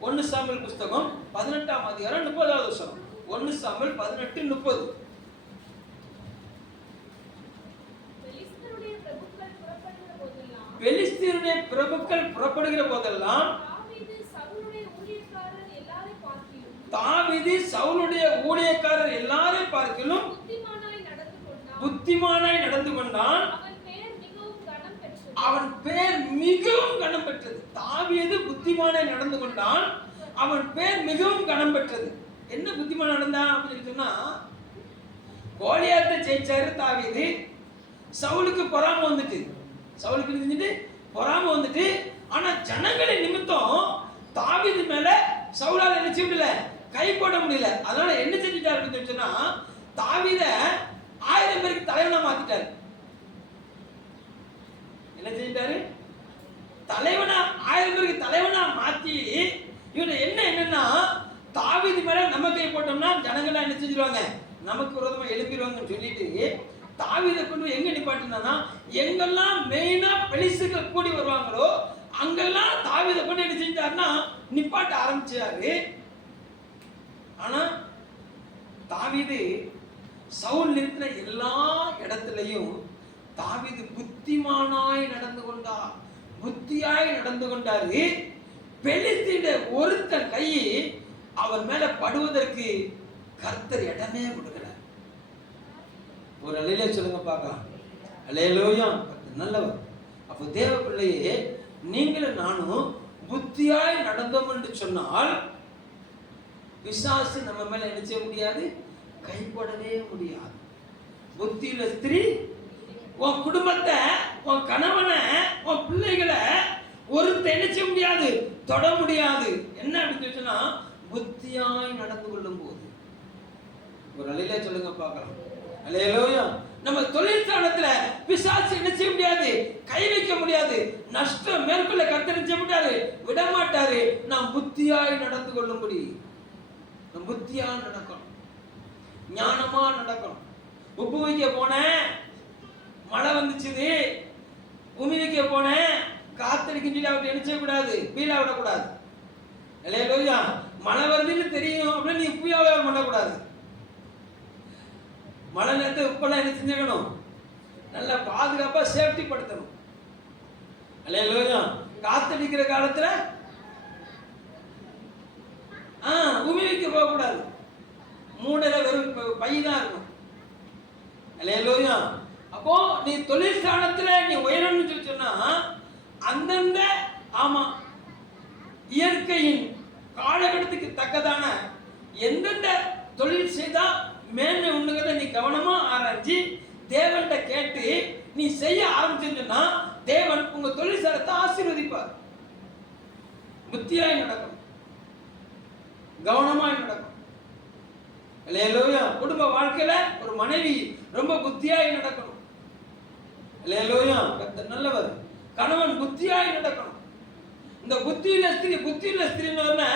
1 சாமுவேல் புத்தகம் 18ஆம் அதிகாரம் 30வது வசனம். 1 சாமுவேல் 18:30. பெலிஸ்தருடைய பிரபுக்கள் புறப்படுகிற போதெல்லாம் தாவீது சவுலுடைய ஊழியக்காரர் எல்லாரையும் பார்க்கிலும் புத்திமானாய் நடந்து கொண்டான். அவன் பேர் மிகவும் கனம் பெற்றது. தாவீது புத்திமானாய் நடந்து கொண்டான், அவன் பேர் மிகவும் கனம் பெற்றது. என்ன புத்திமான் நடந்தான் அப்படின்னு சொன்னா, கோலியாத்தை ஜெயிச்சாரு தாவீது. சவுலுக்கு பொறாம வந்துட்டு, ஆனா ஜனங்களின் நிமித்தம் தாவீது மேல சவுலால என்ன செய்ய முடியல, கை போட முடியல. அதனால என்ன செஞ்சிட்டாரு அப்படின்னு சொன்னா, தாவீத 1000 பேருக்கு தலைவனா மாத்திட்டாரு. என்ன செஞ்சிட்டாரு? தலைவனா 1000 பேருக்கு தலைவனா மாத்தி, இவனை என்னன்னா தாவீது மேல நம்ம கை போட்டோம்னா ஜனங்களா என்ன செஞ்சிருவாங்க, நமக்கு விரோதமா எழுப்பிடுவாங்கன்னு சொல்லிட்டு தாவீதை கொண்டு எங்க நிப்பாட்டினா, எங்கெல்லாம் மெயினா பெலிஸ்தர்கள் கூடி வருவாங்களோ அங்கெல்லாம் தாவீதை கொண்டு என்ன செஞ்சாருன்னா நிப்பாட்ட ஆரம்பிச்சாரு. ஆனா தாவீது சவுல் நிறுத்தின எல்லா இடத்துலையும் தாவீது புத்தியாய் நடந்து கொண்டாரு. பெலிஸ்தீன ஒருத்த கை அவர் மேல படுவதற்கு கர்த்தர் இடமே கொடுக்கல. ஒரு அல்லேலூயா சொல்லுங்க பார்க்கலாம். அல்லேலூயா. நல்லவர். அப்போ தேவ பிள்ளையே, நீங்களும் நானும் புத்தியாய் நடந்தோம் என்று சொன்னால் பிசாசு நம்ம மேல என்ன செய்ய முடியாது, கைப்படவே முடியாது. புத்தியுள்ள ஸ்திரீ உன் குடும்பத்தை, உன் கணவனை, உன் பிள்ளைகளை ஒருத்த என்ன செய்ய முடியாது, தொட முடியாது. என்ன அப்படின்னு சொன்னா, புத்தியாய் நடந்து கொள்ளும் போது. ஒரு அல்லேலூயா சொல்லுங்க பார்க்கலாம். அல்லேலூயா. நம்ம தொழிற்சாலத்துல பிசாசு என்ன செய்ய முடியாது, கை வைக்க முடியாது. நஷ்டம் மேற்கொள்ள கர்த்தர் செய்ய முடியாது, விட மாட்டாரு. நாம் புத்தியாய் நடந்து கொள்ளும்படி, புத்தியா நடக்கணும், ஞானமா நடக்கணும். உப்பு வைக்க போனேன், மழை வந்துச்சுது. உமி வைக்க போனேன், காத்தடிக்கும் சொல்லி அவர்கிட்ட நினைச்ச கூடாது, பீலா விடக்கூடாது. அல்லேலூயா. மழை வருதுன்னு தெரியும் அப்படின்னு நீ உப்பு வியாபாரம் பண்ணக்கூடாது. மழை நேரத்தை உப்பெல்லாம் என்ன செஞ்சுக்கணும், நல்லா பாதுகாப்பா சேஃப்டி படுத்தணும். அல்லேலூயா. காத்தடிக்கிற காலத்துல உமி வைக்க போகக்கூடாது. மூடல வெறும் பை தான் இருக்கும். அல்லேலூயா. அப்போ நீ தொழிற்சாலத்துல நீ உயரணும்னு சொல்லி சொன்னா அந்தந்த இயற்கையின் காலகட்டத்துக்கு தக்கதான எந்தெந்த தொழில் செய்தா மேன்மை உண்டுங்கிறத நீ கவனமா ஆராய்ச்சி தேவன்கிட்ட கேட்டு நீ செய்ய ஆரம்பிச்சுன்னா தேவன் உங்க தொழிற்சாலத்தை ஆசீர்வதிப்பார். புத்தியாய் நடக்கும், கவனமாய் நடக்கும். அல்லேலூயா. குடும்ப வாழ்க்கையில ஒரு மனைவி ரொம்ப புத்தியாய் நடக்கணும். அல்லேலூயா. கர்த்தர் நல்லவர். கணவன் புத்தியாய் நடக்கணும். இந்த புத்தியுள்ள ஸ்திரீன்னு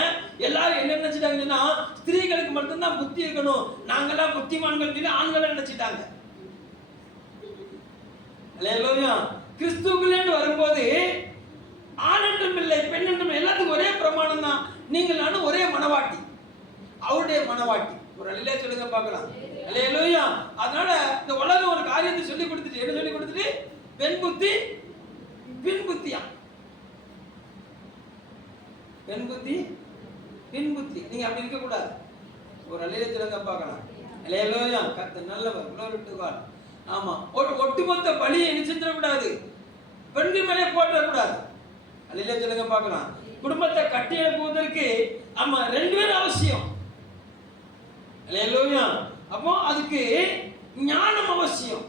எல்லாரும் என்ன நினைச்சிட்டாங்கன்னா ஸ்திரீகளுக்கு மட்டும்தான் புத்தி இருக்கணும், நாங்கெல்லாம் புத்திமான்கள் சொல்லி ஆண்களை நினைச்சிட்டாங்க. அல்லேலூயா. கிறிஸ்துவுக்குள்ளேன்னு வரும்போது ஆண் என்றும் இல்லை பெண் என்றும் எல்லாத்துக்கும் ஒரே பிரமாணம் தான். நீங்கள் நானும் ஒரே மனவாட்டி, அவருடைய மனவாட்டி. ஒரு அல்லேலூயா சொல்லுங்க பார்க்கலாம். அல்லேலூயா. அதனால இந்த உலகம் ஒரு காரியத்தை சொல்லி கொடுத்துட்டு என்ன சொல்லி கொடுத்துட்டு பெண் புத்தி பின் புத்தியா, பெண் புத்தி பின் புத்தி. நீங்க அப்படி இருக்க கூடாது. ஒரு அல்லேலூயா சொல்லுங்க பார்க்கலாம். அல்லேலூயா. கர்த்தர் நல்லவர். glory to God. ஆமா, ஒரு ஒட்டுமொத்த பலியை நிச்சயிட கூடாது, பெண்கள் மேலே போட கூடாது. அல்லேலூயா சொல்லுங்க பார்க்கலாம். குடும்பத்தை கட்டி எழுப்புவதற்கு ரெண்டு பேரும் அவசியம். அல்லேலூயா. அப்போ அதுக்கு ஞானம் அவசியம்.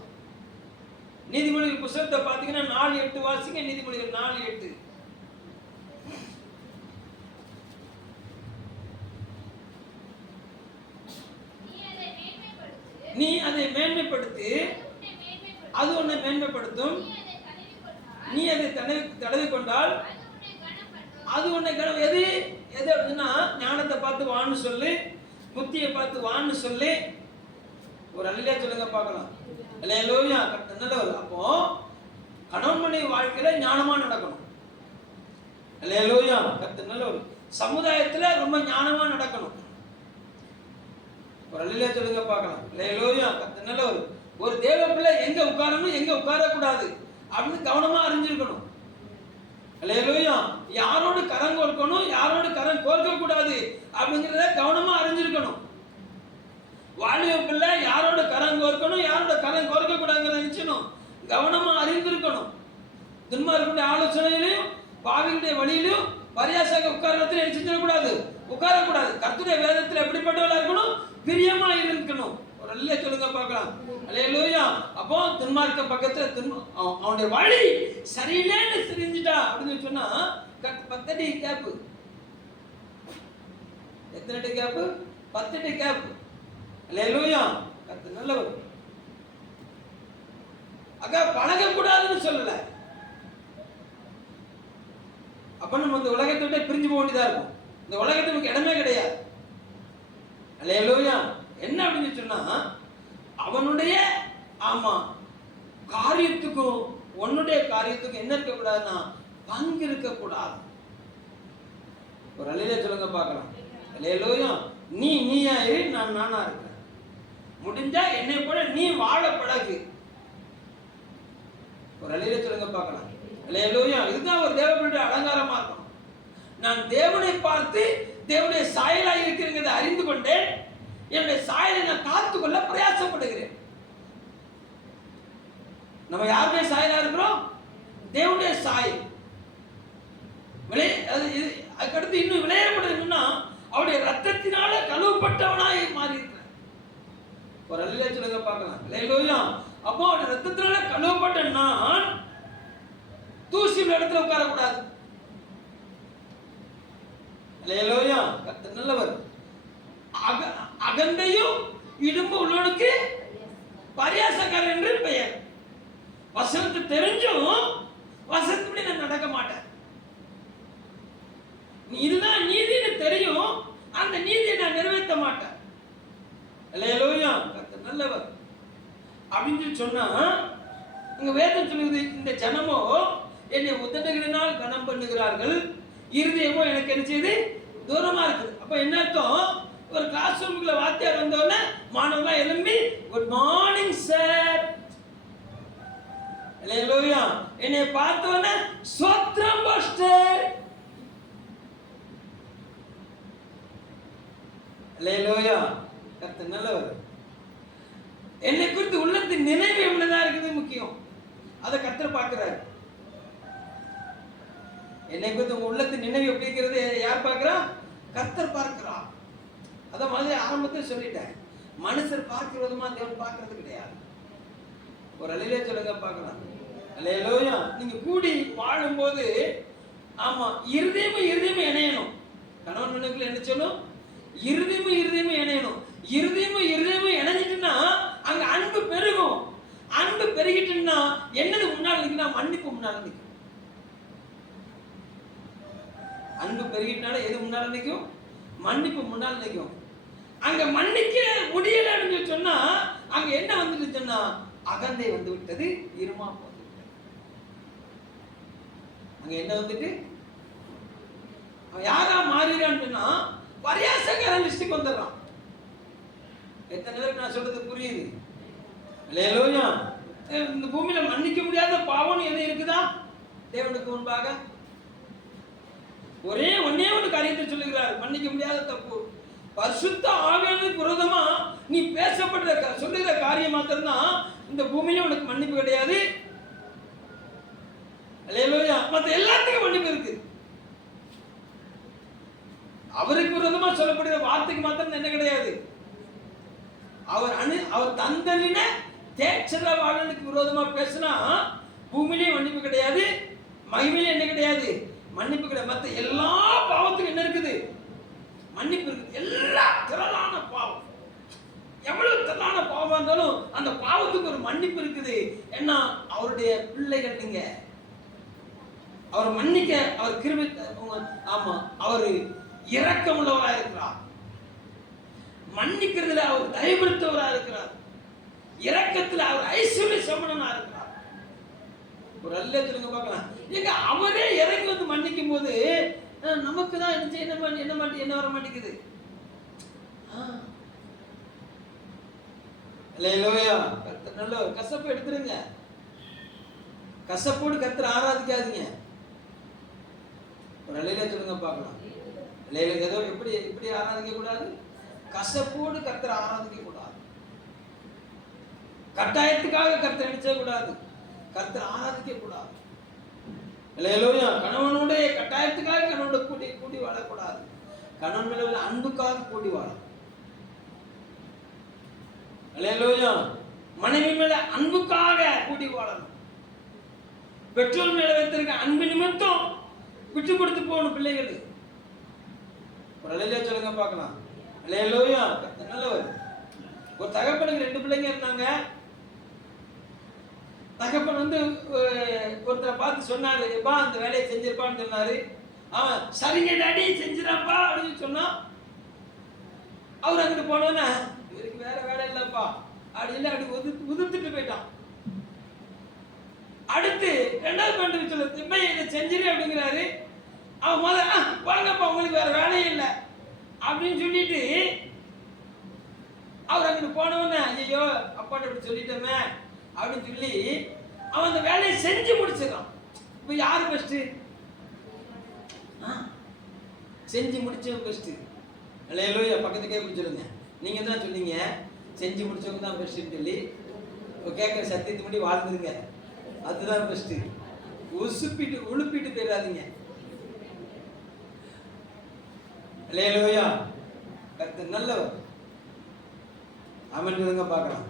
நீதிமொழிகள் புத்தகத்தை பார்த்தீங்கன்னா 4:8 வாசிங்க. நீதிமொழிகள் 4:8. நீ அதை மேன்மைப்படுத்து, அது உன்னை மேன்மைப்படுத்தும். நீ அதை தடவி கொண்டால் அது உன்னை எது எது அப்படின்னா ஞானத்தை பார்த்து வான்னு சொல்லு, புத்தியை பார்த்து வான்னு சொல்லு. ஒரு அல்லேலூயா சொல்லுங்க பார்க்கலாம். அல்லேலூயா. நல்லவர். அப்போ கணவன் மனைவி வாழ்க்கையில ஞானமா நடக்கணும். அல்லேலூயா. நல்லவர். சமுதாயத்துல ரொம்ப ஞானமா நடக்கணும். ஒரு அல்லேலூயா சொல்லுங்க பார்க்கலாம். அல்லேலூயா. நல்லவர். ஒரு தேவ பிள்ளை எங்க உட்காரணும் எங்க உட்கார கூடாது அப்படின்னு கவனமா அறிஞ்சிருக்கணும். அல்லேலூயா. யாரோடு கரம் கோர்க்கணும் யாரோடு கரம் கோர்க்க கூடாது அப்படிங்கறத கவனமா அறிஞ்சிருக்கணும். வாலிப பிள்ளை யாரோட கரம் கோர்க்கணும் யாரோட கரம் கோர்க்க கூடாதுங்கிறத நிச்சயம் கவனமா அறிந்திருக்கணும். துன்மார்க்கனுடைய ஆலோசனையிலையும் பாவிகளுடைய வழியிலும் பரியாசக உட்காரத்துல நிச்சயிடக்கூடாது, உட்காரக்கூடாது. கர்த்தருடைய வேதத்தில் எப்படிப்பட்டவளா இருக்கணும், பிரியமா இருக்கணும். ஒரு அல்லேலூயா சொல்லுங்க பார்க்கலாம். அல்லேலூயா. அப்போ துன்மார்க்க பக்கத்துல அவனுடைய வழி சரியில்லைன்னு தெரிஞ்சுட்டா அப்படின்னு சொன்னா 10 அடி கேப். எத்தனை அடி கேப்? 10 அடி கேப். அல்லேலூயா. கர்த்தர் நல்லவர். பழக கூடாதுன்னு சொல்லல. அப்ப நம்ம இந்த உலகத்தை விட்டு பிரிஞ்சு போக வேண்டியதா இருக்கும். இந்த உலகத்துக்கு இடமே கிடையாது. அல்லேலூயா. என்ன அப்படின்னு சொன்னா அவனுடைய காரியத்துக்கும் உன்னுடைய காரியத்துக்கும் என்ன இருக்க கூடாதுன்னா பங்கு இருக்க கூடாது. ஒரு அல்லேலூயா சொல்லுங்க பார்க்கலாம். அல்லேலூயா. நீயா இரு, நான் நானா இருக்கிறேன். முடிஞ்சா என்னை போல நீ வாழ பழகு. ஒரு அல்லேலூயா சொல்லுங்க பார்க்கலாம். அல்லேலூயா. இதுதான் ஒரு தேவனுடைய அலங்காரமா இருக்கும். நான் தேவனை பார்த்து தேவனுடைய சாயலா இருக்கிறத அறிந்து கொண்டேன், என்னுடைய சாயலை நான் காத்துக்கொள்ள பிரயாசப்படுகிறேன். நம்ம யாருடைய சாயலா இருக்கிறோம்? தேவனுடைய சாயல். அதுக்கடுத்து இன்னும் விளையாடப்படுதுன்னா அவருடைய ரத்தத்தினால கழுவப்பட்டவனாய் மாறி இருக்கிறார். ஒரு அல்லேலூயா சொல்லுங்க பார்க்கலாம். அல்லேலூயா. அப்போ அவருடைய ரத்தத்தினால கழுவப்பட்ட நான் தூசி இடத்துல உட்கார கூடாது. அல்லேலூயா. கர்த்தர் நல்லவர். அகந்தையும் இடும்பு உள்ளவனுக்கு பரியாசக்காரன் என்று பெயர். வசனத்தை தெரிஞ்சும் வசனத்துப்படி நான் நடக்க மாட்டேன். இதுதான் நீதின்னு தெரியும், அந்த நீதியை நான் நிறைவேற்ற மாட்டேன். அல்லேலூயா. கர்த்தர் நல்லவர். என்னை உதடுகளினால் கனம் பண்ணுகிறார்கள், இருதயமோ எனக்கு என்ன செய்யுது, தூரமா இருக்குது. அப்ப என்ன அர்த்தம்? ஒரு கிளாஸ் ரூமுக்குள்ள வாத்தியார் வந்தோடனே மாணவர்களா எழும்பி குட் மார்னிங் சார், அல்லேலூயா, என்னை பார்த்தோன்னே ஸ்தோத்திரம் பாஸ்டர், அல்லேலூயா. கர்த்தர் நல்லவர். என்னை குறித்து உள்ளத்தின் நினைவு எவ்வளவுதான் இருக்குது முக்கியம். அதை கர்த்தர் பார்க்கிறார். என்னை குறித்து உங்க உள்ளத்தின் நினைவு எப்படி இருக்கிறது யார் பார்க்கிறா? கர்த்தர் பார்க்கிறார். அத மாதிரி ஆரம்பத்தில் சொல்லிட்டேன், மனுஷர் பார்க்கிற விதமா தேவன் பார்க்கிறது கிடையாது. ஒரு அல்லேலூயா சொல்லுங்க பார்க்கலாம். அல்லேலூயா. நீங்க கூடி வாழும்போது ஆமா இருதயமும் இணையணும். கணவன் மனைவிக்குள்ள என்ன சொல்லணும்? இருதயமும் இணையணும். இருதயமும் இணைஞ்சிட்டுன்னா அங்க அன்பு பெருகும். அன்பு பெருகிட்டுன்னா என்னது முன்னாள் நிற்குன்னா மன்னிப்பு முன்னால நிற்கும். அன்பு பெருகிட்டனால எது முன்னால நிற்கும்? மன்னிப்பு முன்னால நிற்கும். அங்க மன்னிக்க முடியலன்னு சொன்னா அங்க என்ன வந்துட்டு சொன்னா அகந்தை வந்து விட்டது, இருமாப்பு வந்து விட்டது. அங்க என்ன வந்துட்டு யாரா மாறிறான்னு சொன்னா பரியாசக்காரன் லிஸ்டுக்கு வந்துடுறான். எத்தனை பேருக்கு நான் சொல்றது புரியுது? அல்லேலூயா. இந்த பூமியில மன்னிக்க முடியாத பாவம் எது இருக்குதா தேவனுக்கு முன்பாக? ஒன்னே ஒரு காரியத்தை சொல்லுகிறார், மன்னிக்க முடியாத தப்பு. பரிசுத்த ஆவியானவருக்கு விரோதமா நீ பேசப்படுற சொல்லுகிற காரியம் மாத்திரம்தான் இந்த பூமியில உனக்கு மன்னிப்பு கிடையாது. அல்லேலூயா. மத்த எல்லாத்துக்கும் மன்னிப்பு இருக்கு. அவருக்கு விரோதமா சொல்லப்படுகிற வார்த்தைக்கு மாத்திரம் என்ன கிடையாது. அவர் தந்தலின தேட்சரவாளனுக்கு விரோதமா பேசினா பூமியிலேயே மன்னிப்பு கிடையாது, மகிமையிலே என்ன கிடையாது, மன்னிப்பு கிடையாது. மற்ற எல்லா பாவத்துக்கும் என்ன இருக்குது? மன்னிப்பு இருக்குது. எல்லா திரளான பாவம், எவ்வளவு திரளான பாவம் இருந்தாலும் அந்த பாவத்துக்கு ஒரு மன்னிப்பு இருக்குது. ஏன்னா அவருடைய பிள்ளைகள் நீங்க. அவர் மன்னிக்க அவர் கிருபை, ஆமா அவர் இரக்கம் உள்ளவராக இருக்கிறார். மன்னிக்கிறதுல அவர் தயவுபடுத்தவராக இருக்கிறார். இரக்கத்தில் அவர் ஐஸ்வர்ய சம்பளனா இருக்கிறார். ஒரு அல்ல சொல்லுங்க பார்க்கலாம். எங்க அவரே இறங்கி வந்து மன்னிக்கும் போது நமக்கு தான் என்ன வர மாட்டேங்குது. அல்லேலூயா. நல்ல கசப்பு எடுத்துருங்க. கசப்போடு கர்த்தரை ஆராதிக்காதீங்க. ஒரு அல்லேலூயா சொல்லுங்க பார்க்கலாம். அல்லேலூயா. ஏதோ எப்படி ஆராதிக்க கூடாது? கசப்போடு கர்த்தரை ஆராதிக்க கூடாது. கட்டாயத்துக்காக கர்த்தரை நினைச்ச கூடாது. கர்த்தரை ஆராதிக்க கூடாது. அல்லேலூயா. கணவனுடைய கட்டாயத்துக்காக கணவனோட கூடி வாழக்கூடாது. கணவன் மேல உள்ள அன்புக்காக கூடி வாழ. அல்லேலூயா. மனைவி மேல அன்புக்காக கூடி வாழணும். பெற்றோர் மேல வைத்திருக்க அன்பு நிமித்தம் விட்டு கொடுத்து போகணும் பிள்ளைகள். ஒரு அல்லேலூயா சொல்லுங்க பார்க்கலாம். அல்லேலூயா. நல்லவர். ஒரு தகப்பனுக்கு 2 பிள்ளைங்க இருந்தாங்க. தகப்பன் வந்து ஒருத்தரை பார்த்து சொன்னாரு, எப்பா அந்த வேலையை செஞ்சிருப்பான்னு சொன்னாரு. அவன் சரிங்க டாடி செஞ்சிடாப்பா அப்படின்னு சொன்னா, அவர் அங்கிட்டு போனோன்னா இவருக்கு வேற வேலை இல்லப்பா அப்படின்னு அப்படி உதிர்த்துட்டு போயிட்டான். அடுத்து 2வது பண்ணி சொல்ல திரும்ப இதை செஞ்சிரு அப்படிங்கிறாரு. அவன் முதல்ல வாங்கப்பா உங்களுக்கு வேற வேலையே இல்லை அப்படின்னு சொல்லிட்டு அவர் அங்கிட்டு போனவன ஐயோ அப்பாட்ட இப்படி சொல்லிட்டோமே அப்படின்னு சொல்லி அவன் அந்த வேலையை செஞ்சு முடிச்சிடறான். இப்போ யாரு பெஸ்ட்? செஞ்சு முடிச்சவங்க பெஸ்ட். அல்லேலூயா. பக்கத்துக்கே பிடிச்சிருங்க. நீங்க தான் சொன்னீங்க செஞ்சு முடிச்சவங்க தான் பெஸ்ட்னு சொல்லி கேட்குற சத்தியத்தை முடி வாழ்ந்துருங்க. அதுதான் பெஸ்ட். உழுப்பிட்டு போயிடாதீங்க. அல்லேலூயா. கர்த்தர் நல்லவர். ஆமென் சொல்லுங்க பார்க்கலாம்.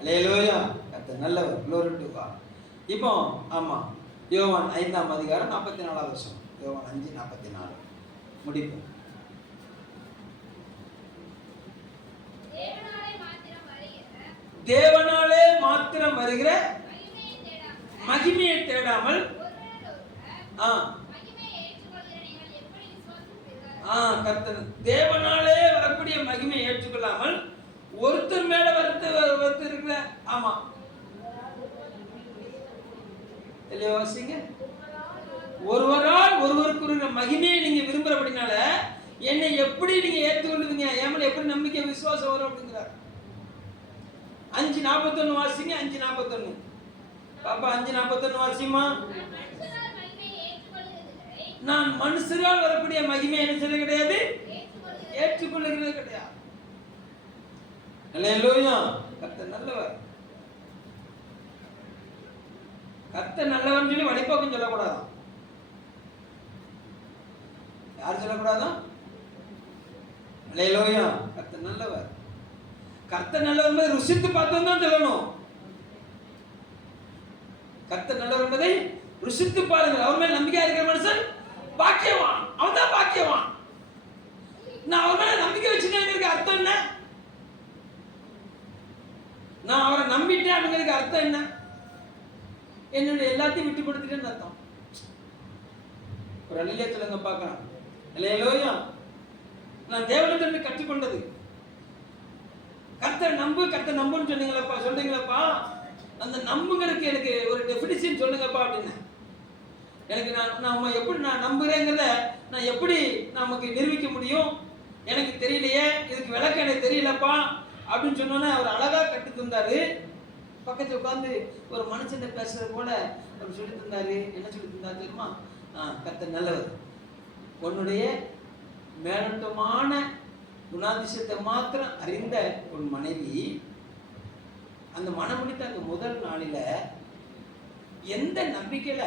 அல்லேலூயா. கர்த்தர் நல்லவர். glory to God. இப்போ ஆமா யோவான் 5ஆம் அதிகாரம் 44வது வசனம். யோவான் 5:44 முடிப்பு. தேவனாலே மாத்திரம் வருகிற மகிமையை தேடாமல் கர்த்தர் தேவனாலே வரக்கூடிய மகிமையை ஏற்றுக்கொள்ளாமல் ஒருத்தர் மேல ஒருத்தர் இருக்கிற ஆமா இல்லையா? வாசிங்க. ஒருவரால் ஒருவருக்கு மகிமையை நீங்க விரும்புறபடினால என்னை எப்படி நீங்க ஏற்றுக்கொள்ளுவீங்க? என் மேல எப்படி நம்பிக்கை விசுவாசம் வரும் அப்படிங்கிறார். 5:41 வாசிங்க. 5:41 பாப்பா, 5:41 வாசிமா. நான் மனுஷரால் வரக்கூடிய மகிமை என்ன செய்ய கிடையாது, ஏற்றுக்கொள்ளுகிறது கிடையாது. அல்லேலூயா. கர்த்தர் நல்லவர். கர்த்தர் நல்லவர்னு சொல்லி வழிபோக்கம் சொல்லக்கூடாது. யார் சொல்லக்கூடாதான்? அல்லேலூயா. கர்த்தர் நல்லவர். கர்த்தர் நல்லவர் ருசித்து பார்த்தோம் தான் சொல்லணும். கர்த்தர் நல்லவர் என்பதை ருசித்து பாருங்கள். அவர் மேல் நம்பிக்கை இருக்கிற மனுஷன் பாக்கியவான். அவன் தான் பாக்கியவான். நான் அவர் மேல நம்பிக்கை வச்சுட்டேங்கிறதுக்கு அர்த்தம் என்ன? நான் அவரை நம்பிட்டேன் அப்படிங்கிறதுக்கு அர்த்தம் என்ன? என்னுடைய எல்லாத்தையும் விட்டு கொடுத்துட்டேன்னு அர்த்தம். ஒரு அல்லேலூயா சொல்லுங்க பார்க்கலாம். அல்லேலூயா. நான் தேவனிடத்திலிருந்து கற்றுக்கொண்டது. கர்த்தர் நம்பு, கர்த்தர் நம்புன்னு சொன்னீங்களப்பா, சொல்றீங்களப்பா. அந்த நம்புங்கிறதுக்கு எனக்கு ஒரு டெஃபினிஷன் சொல்லுங்கப்பா அப்படின்னு. எனக்கு நான் எப்படி நான் நம்புறேங்கிறத நான் எப்படி நமக்கு நிரூபிக்க முடியும்? எனக்கு தெரியலையே, இதுக்கு விளக்கம் எனக்கு தெரியலப்பா அப்படின்னு சொன்னோன்னே அவர் அழகா கட்டு தந்தாரு. பக்கத்தில் உட்காந்து ஒரு மனுஷன் பேசுறது போல அவர் சொல்லி தந்தாரு. என்ன சொல்லி தந்தாரு தெரியுமா? கர்த்தர் நல்லவர். உன்னுடைய மேலோட்டமான குணாதிசயத்தை மாத்திரம் அறிந்த உன் மனைவி அந்த மனமுடித்த அந்த முதல் நாளில எந்த நம்பிக்கையில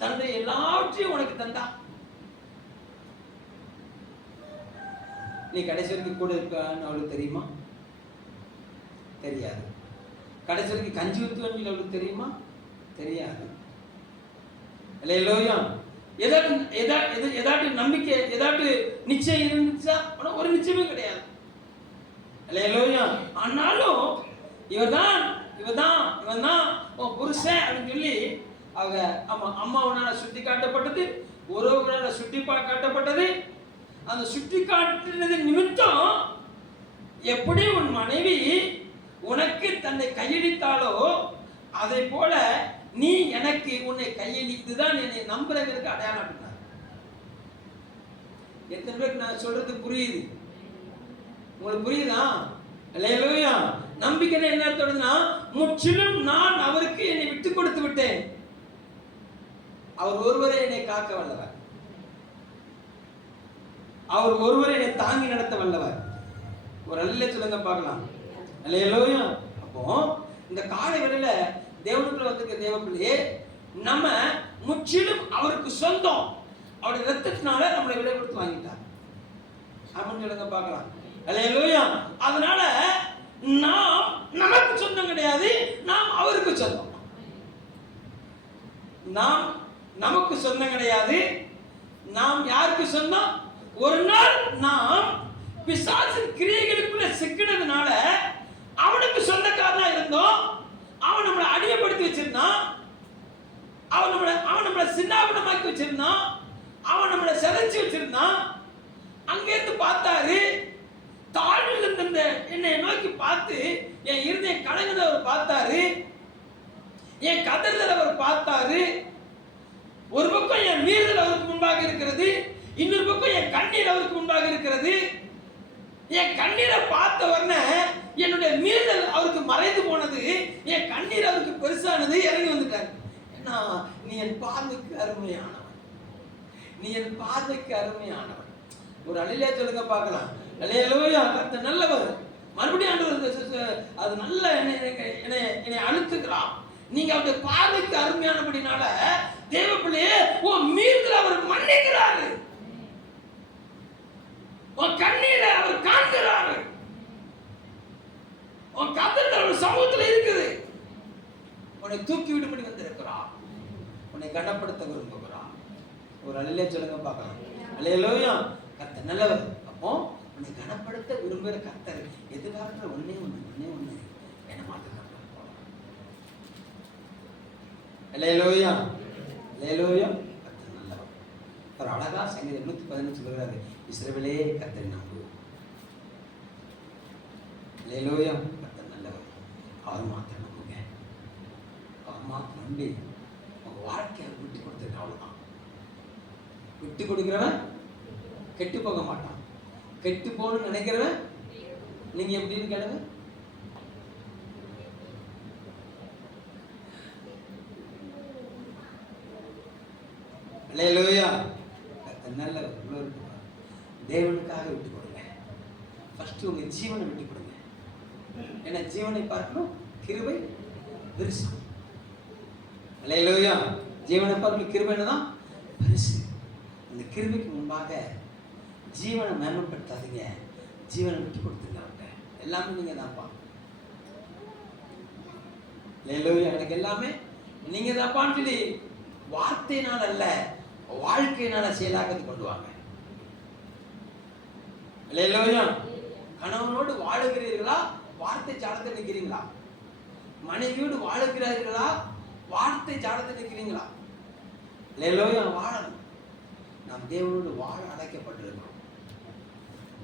தன்னுடைய எல்லாவற்றையும் உனக்கு தந்தான். நீ கடைசி வரைக்கும் கூட இருக்கான்னு அவளுக்கு தெரியுமா? தெரியாது. கடைசி வரைக்கும் கஞ்சி ஊத்துவன்னு அவளுக்கு தெரியுமா? தெரியாது. அல்லேலூயா. ஏதாட்டு நம்பிக்கை, ஏதாட்டு நிச்சயம் இருந்துச்சா? ஒரு நிச்சயமே கிடையாது. அல்லேலூயா. ஆனாலும் இவன்தான் புருஷன் அப்படின்னு சொல்லி அவங்க அம்மாவனால சுட்டி காட்டப்பட்டது, ஒருவரால சுட்டி காட்டப்பட்டது. அந்த சுட்டி காட்டினது நிமித்தம் எப்படி உன் மனைவி உனக்கு தன்னை கையளித்தாலோ அதை போல நீ எனக்கு உன்னை கையளித்துதான் என்னை நம்புறதுக்கு அடையாளம். எத்தனை பேருக்கு நான் சொல்றது புரியுது? உங்களுக்கு புரியுதா? அல்லேலூயா. நம்பிக்கை என்ன அர்த்தம்னா, முற்றிலும் நான் அவருக்கு என்னை விட்டு கொடுத்து விட்டேன். அவர் ஒருவரே என்னை காக்க வல்லவர். அவர் ஒருவரே என்னை தாங்கி நடத்த வல்லவர். ஒரு அல்லேலூயா சொல்லுங்க பார்க்கலாம். அல்லேலூயா. அப்போ இந்த காலை வேளையில தேவனுக்குள்ள வந்திருக்க தேவப்பிள்ளையே, நம்ம முற்றிலும் அவருக்கு சொந்தம். அவருடைய ரத்தத்தினால நம்மளை விலை கொடுத்து வாங்கிட்டார். அப்படின்னு சொல்லுங்க பார்க்கலாம். அல்லேலூயா. அதனால நாம் நமக்கு சொந்தம் கிடையாது, நாம் அவருக்கு சொந்தம். நாம் நமக்கு சொந்தம் கிடையாது, நாம் யாருக்கு சொந்தம்? ஒரு நாள் நாம் பிசாசின் கிரியைகளுக்குள்ள சிக்கினதுனால அவனுக்கு சொந்தக்காரனா இருந்தோம். அவன் நம்மளை அடிமைப்படுத்தி வச்சிருந்தான். அவன் நம்மளை சின்னாபனமாக்கி வச்சிருந்தான். அவன் நம்மளை சிதைச்சு வச்சிருந்தான். அங்கிருந்து பார்த்தாரு, தாழ்வில் இருந்த என்னை நோக்கி பார்த்து என் இருதயம் கலங்குதை அவர் பார்த்தாரு. என் கதறுதல் அவர் பார்த்தாரு. ஒரு பக்கம் என் மீறுதல் அவருக்கு முன்பாக இருக்கிறது, இன்னொரு பக்கம் என் கண்ணீர் அவருக்கு முன்பாக இருக்கிறது. என் கண்ணீரை பார்த்த உடனே என்னுடைய மீறுதல் அவருக்கு மறைந்து போனது, என் கண்ணீர் அவருக்கு பெருசானது. இறங்கி வந்துட்டார். ஏன்னா நீ என் பார்வைக்கு அருமையானவன், நீ என் பார்வைக்கு அருமையானவன். ஒரு அல்லேலூயா சொல்லுங்க பார்க்கலாம். அல்லேலூயா. கர்த்தர் நல்லவர். மறுபடியும் ஆண்டவர் அது நல்ல என்னை அழுத்துக்கிறான். நீங்க அவருடைய பார்வைக்கு அருமையானபடினால தேவப்பிள்ளையே உன் மீறுதல் அவர் மன்னிக்கிறாரு, உன் கண்ணீரை அவர் காண்கிறாரு, உன் கதறல் அவர் சமூகத்தில் இருக்குது. உன்னை தூக்கி விடும்படி வந்திருக்கிறார், உன்னை கனப்படுத்த விரும்புகிறார். ஒரு அல்லேலூயா சொல்லுங்க பார்க்கலாம். அல்லேலூயா. கர்த்தர் நல்லவர். அப்போ உன்னை கனப்படுத்த விரும்புகிற கர்த்தர் எதிர்பார்க்கிற ஒன்னே ஒண்ணு என்ன மாற்ற. அல்லேலூயா. அல்லேலூயா. கர்த்தர் நல்லவர். ஒரு அழகா சங்கீதம் 115 சொல்கிறாரு, இஸ்ரவேலே கர்த்தரை நம்பு. அல்லேலூயா. கர்த்தர் நல்லவர். அவர் மாத்திரம் நம்புங்க. அவர் மாத்திரம் நம்பி உங்க வாழ்க்கையை விட்டு கொடுத்துருக்க. அவ்வளவுதான். விட்டு கொடுக்கிறவன் கெட்டு போக மாட்டான். கெட்டு போகணும்னு நினைக்கிறவன் நீங்க எப்படின்னு கேளுங்க. அல்லேலூயா. நல்ல தேவனுக்காக விட்டு கொடுங்க. ஃபர்ஸ்ட் உங்க ஜீவனை விட்டு கொடுங்க. ஏன்னா ஜீவனை பார்க்கணும், கிருபை பெருசு. அல்லேலூயா. ஜீவனை பார்க்கணும், கிருபை என்னதான் பெருசு. அந்த கிருபைக்கு முன்பாக ஜீவனை மேன்மைப்படுத்தாதீங்க. ஜீவனை விட்டு கொடுத்துருங்க. அவங்க எல்லாமே நீங்க தான்ப்பா. அல்லேலூயா. எனக்கு எல்லாமே நீங்க தான்ப்பான்னு சொல்லி வார்த்தையினால் அல்ல, வாழ்க்கையினால செயலாக்கத்தை கொண்டு வாங்க. அல்லேலூயா. கணவனோடு வாழுகிறீர்களா, வார்த்தை சாடத்தில் நிற்கிறீங்களா? மனைவியோடு வாழுகிறார்களா, வார்த்தை சாடத்தில் நிற்கிறீங்களா? அல்லேலூயா. வாழணும். நாம் தேவனோடு வாழ அழைக்கப்பட்டிருக்கிறோம்.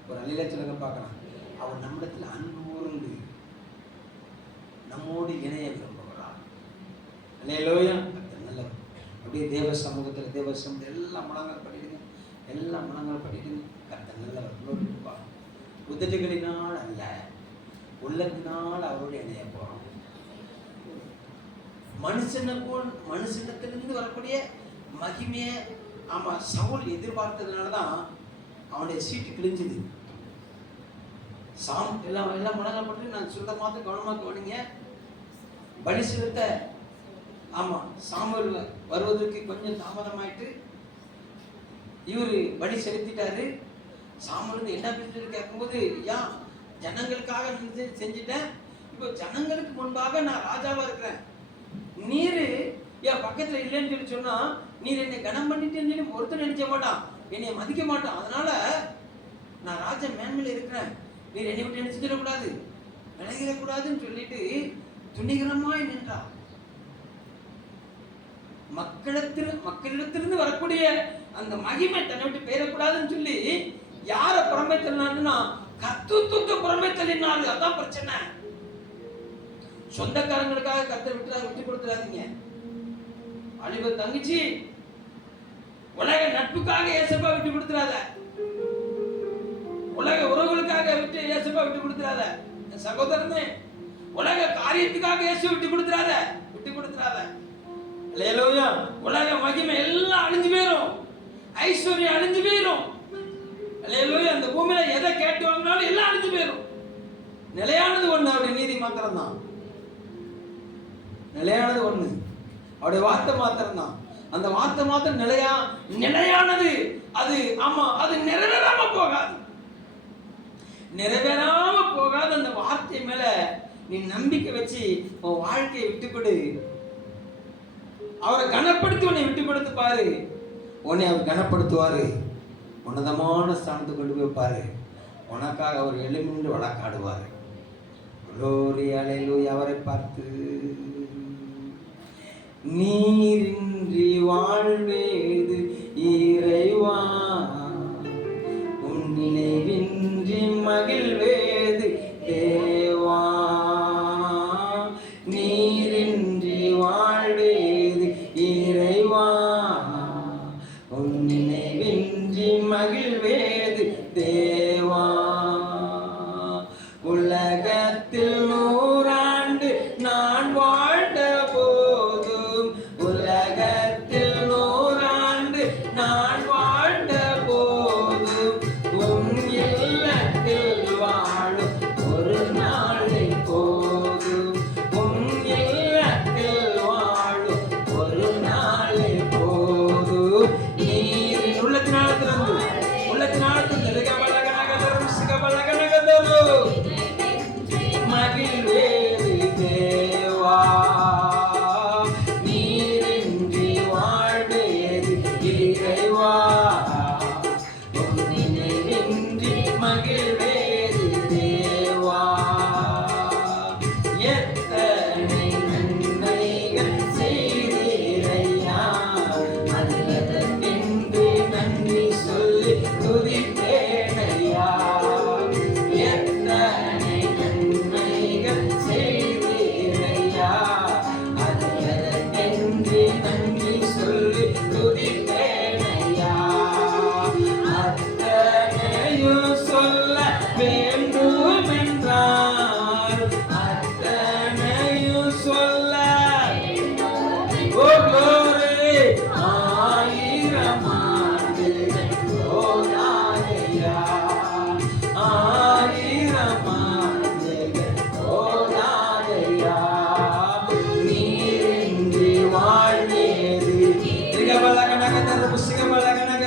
ஒரு அலிலச்சனங்க பார்க்கலாம். அவர் நம்மிடத்தில் அன்பு கூர்ந்து நம்மோடு இணைய விரும்புகிறார். அல்லேலூயா. நல்லவர். அப்படியே தேவ சமூகத்தில் எல்லாம் முழங்கால் பண்ணிடுங்க. எல்லாம் முழங்கால் பண்ணிடுங்க. கர்த்தர் நல்லவர். உதடுகளினால் அல்ல, உள்ளத்தினால் அவரோடு இணைய போறோம். மனுஷனத்திலிருந்து வரக்கூடிய மகிமையை ஆமா சவுல் எதிர்பார்த்ததுனாலதான் அவனுடைய சீட்டு கிழிஞ்சுது. எல்லாம் முழங்கால் பண்ணி நான் சொல்ல மாத்த கவனமா கவனிங்க. பலி செலுத்த ஆமா சாமுவேல் வருவதற்கு கொஞ்சம் தாமதமாயிட்டு இவரு பலி செலுத்திட்டாரு. சாமுவேல் என்ன பேசுறது கேட்கும்போது, ஏன் ஜனங்களுக்காக செஞ்சுட்டேன், இப்போ ஜனங்களுக்கு முன்பாக நான் ராஜாவா இருக்கிறேன், நீரு என் பக்கத்துல இல்லைன்னு சொல்லி சொன்னா நீர் என்னை கனம் பண்ணிட்டேன்னு சொல்லி ஒருத்தர் நினைச்ச மாட்டான், என்னை மதிக்க மாட்டான். அதனால நான் ராஜா மேன்மையில இருக்கிறேன், நீர் என்னை விட்டு என்ன செஞ்சிடக்கூடாது, விலகிடக்கூடாதுன்னு சொல்லிட்டு துணிகரமாய் நின்றான். மக்களிடத்திலிருந்து வரக்கூடிய அந்த மகிமை தன்னை விட்டு பெயரக்கூடாதுன்னு சொல்லி யார புறமே தள்ளினாருன்னா கர்த்தத்துவத்தை புறமே தள்ளினாரு. அதான் பிரச்சனை. சொந்தக்காரங்களுக்காக கர்த்தரை விட்டு கொடுத்துறாதீங்க. அழிவ தங்கச்சி உலக நட்புக்காக ஏசப்பா விட்டு கொடுத்துறாத, உலக உறவுகளுக்காக ஏசப்பா விட்டு கொடுத்துறாத. சகோதரனே, உலக காரியத்துக்காக இயேசு விட்டு கொடுத்துறாத. அல்லேலூயா. உலக மகிமை எல்லாம் அழிஞ்சு போயிடும், ஐஸ்வர்யம் அழிஞ்சு போயிடும். அல்லேலூயா. அந்த பூமியில எதை கேட்டு வாங்கினாலும் எல்லாம் அழிஞ்சு போயிடும். நிலையானது ஒண்ணு, அவருடைய நீதி மாத்திரம் தான். நிலையானது ஒண்ணு, அவருடைய வார்த்தை மாத்திரம் தான். அந்த வார்த்தை மாத்திரம் நிலையானது. அது ஆமா, அது நிறைவேறாம போகாது. அந்த வார்த்தை மேல நீ நம்பிக்கை வச்சு உன் வாழ்க்கையை விட்டுக்கொடு. அவரை கனப்படுத்தி உன்னை விட்டு கொடுத்து பாரு, உன்னை அவர் கனப்படுத்துவாரு. உன்னதமான ஸ்தானத்தை கொண்டு போய் பாரு. உனக்காக அவர் எழுமின்று வழக்காடுவார். அவரை பார்த்து நீரின்றி வாழ்வேது இறைவா, உன் நினைவின்றி மகிழ்வேது தேவா, நீரின்றி வாழ்வேது இறைவா, உன் நினைவின்றி மகிழ்வேது தேவா. உலகத்தில் 100 ஆண்டு நான் வாழ்ந்த போதும், உலகத்தில் 100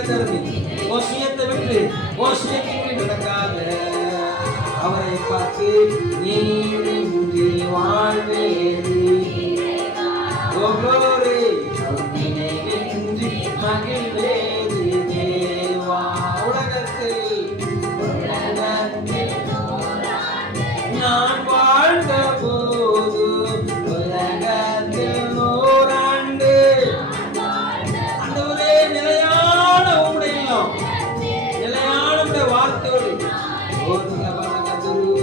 தருவி உன் சுயத்தை விட்டு உன் சுயத்திற்கு நடக்காத அவரை பார்த்து நீரின்றி வாழ்வேது ஒவ்வொரு நினைவின்றி மகிழ்வேது தேவா. உலகத்தில் நான் வாழ்ந்த போது உலகத்தில் 100 ஆண்டு ஆண்டவரே நிலையான உம்முடைய நிலையான வார்த்தையோடு ஓதுங்க பலகதுரு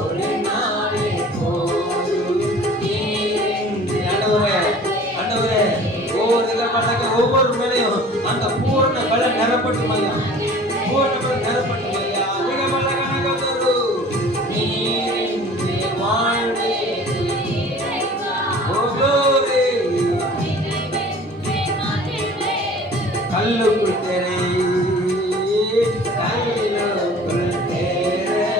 ஒரு நாளே போது நீரின்றி. ஆண்டவரே ஓதுங்க பலக ஒவ்வொரு மேலையும் அந்த பூர்ண பலன் நிரப்பட்டுமையா, பூர்ண பலன் நிரப்பட்டுமையா. மிக பலகனகதுரு நீரின்றி வாழ்வே ஒவ்வொரு கல்லுக்குள் தேரை கல்லுக்குள் தேரை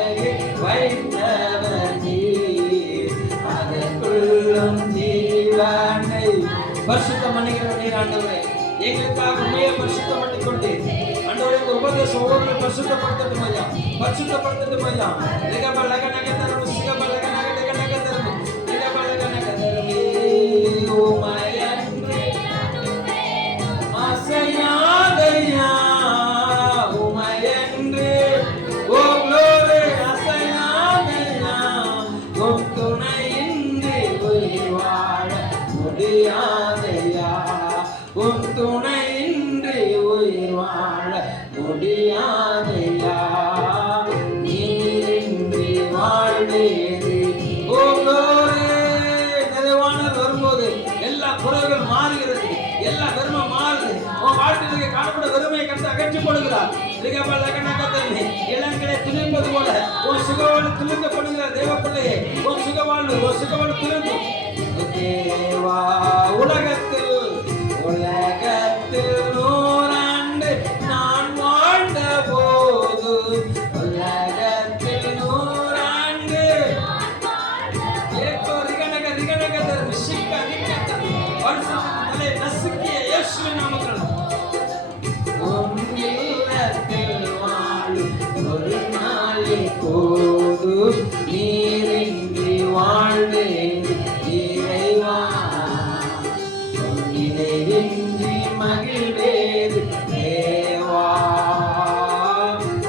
வைத்தவர் நீர் அதற்குள்ளும் ஜீவனை பரிசுத்தம் பண்ணுகிற நீர். ஆண்டவரே எங்களுக்காக உண்மையை பரிசுத்தம் பண்ணிக்கொண்டு ஆண்டவரே இந்த உபதேசம் ஒவ்வொரு பரிசுத்தப்படுத்தட்டும் ஐயா, பரிசுத்தப்படுத்தட்டும் ஐயா. லிகபலகனக தரும் சிகபலகனக நக தரும் லிகபலகனக தரும் ஓமயன்றே அசையாதையா உமையன்றே ஓ க்ளோரி அசையாதையா உம் துணையின்றி உயிர் வாழ முடியாதையா உம் துணையின்றி உயிர் வாழ முடியாதையா நீரின்றி வாழ்வேது ஓ க்ளோரி. நிறைவானவர் வரும்போது எல்லா குறைகள் மாறுகிறது, எல்லா வெறுமை மாறுது. உன் வாழ்க்கையிலே காணப்பட வெறுமையை கண்டு அகற்றிக் கொள்கிறார். இளங்களை துணிப்பது போல உன் சுகவாழ்வு துணிக்கப்படுகிற தேவ பிள்ளையே, உன் சுகவாழ்வு துணிக்கும் தேவா. உலகத்தில் 100 ஆண்டு நான் வாழ்ந்த போது உலகத்தில் 100 ஆண்டு ஏகோ ரிகனக ரிகனக தரும் சிக்க ரிகனக வருஷத்திலே நசுக்கிய இயேசுவின் நாமத்தில் உம்மில்லத்தில் வாழும் ஒரு நாளே போது நீரின்றி வாழ்வேது இறைவா நினைவின்றி மகிழ்வேது தேவா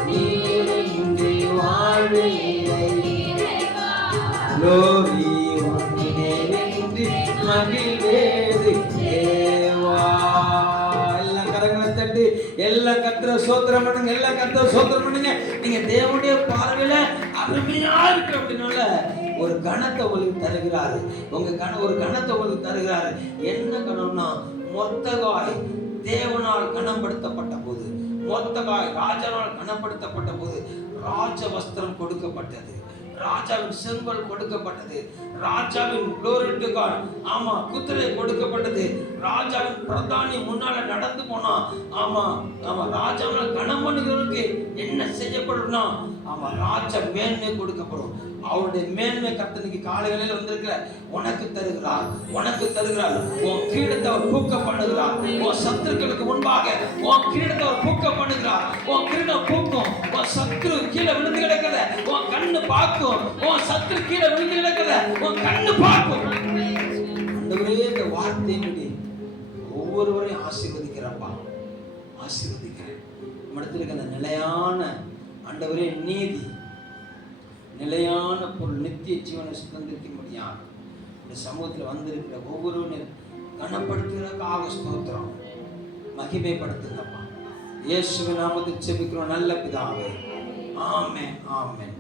நீரின்றி வாழ்வேது லோவி நினைவின்றி மகிழ்வேது தேவா. எல்லாம் கரங்களை தட்டி எல்லாம் கர்த்தரை ஸ்தோத்திரம் பண்ணுங்க, எல்லாம் கர்த்தரை ஸ்தோத்திரம் பண்ணுங்க. நீங்க தேவனுடைய பார்வையில அருமையா இருக்கு அப்படின்னால ஒரு கணத்தை உங்களுக்கு தருகிறாரு. ஒரு கணத்தை உங்களுக்கு தருகிறாரு. என்ன கணம்னா மொர்தெகாய் தேவனால் கனப்படுத்தப்பட்ட போது, மொர்தெகாய் ராஜாவால் கனப்படுத்தப்பட்ட போது ராஜ வஸ்திரம் கொடுக்கப்பட்டது, ராஜாவின் செங்கோல் கொடுக்கப்பட்டது, ராஜாவின் குளோரிட்டுகால் ஆமா குதிரை கொடுக்கப்பட்டது, ராஜாவின் பிரதானி முன்னால நடந்து போனா ஆமா ஆமா ராஜாவால் கனம் பண்ணுகிறவருக்கு என்ன செய்யப்படும்னா ஆமா ராஜ மேன்மை கொடுக்கப்படும். அவருடைய மேன்மை கர்த்தனுக்கு காலைகளில் வந்திருக்கிற உனக்கு தருகிறார், உனக்கு தருகிறார். உன் கிரீடத்தை அவர் பூக்க பண்ணுகிறார். உன் சத்துருக்களுக்கு முன்பாக உன் கிரீடத்தை அவர் பூக்க பண்ணுகிறார். உன் கிரீடம் பூக்கும். உன் சத்துரு கீழே விழுந்து கிடக்கிறத உன் கண்ணு பார்க்கும். உன் சத்துரு கீழே விழுந்து கிடக்கிறத உன் கண்ணு பார்க்கும். ஆண்டவரே இந்த வார்த்தையின்படி ஒவ்வொருவரையும் ஆசீர்வதிக்கிறப்பா, ஆசீர்வதிக்கிறேன். நம்மிடத்தில் இருக்கிற நிலையான ஆண்டவரே நீதி, நிலையான பொருள், நித்திய ஜீவனை சுதந்திரிக்க முடியாது. இந்த சமூகத்தில் வந்திருக்கிற ஒவ்வொருவரும் கனப்படுத்துகிறதுக்காக ஸ்தோத்திரம், மகிமைப்படுத்துங்கப்பா. இயேசுவின் நாமத்தில் ஜெபிக்கிறோம் நல்ல பிதாவே. ஆமென், ஆமென்.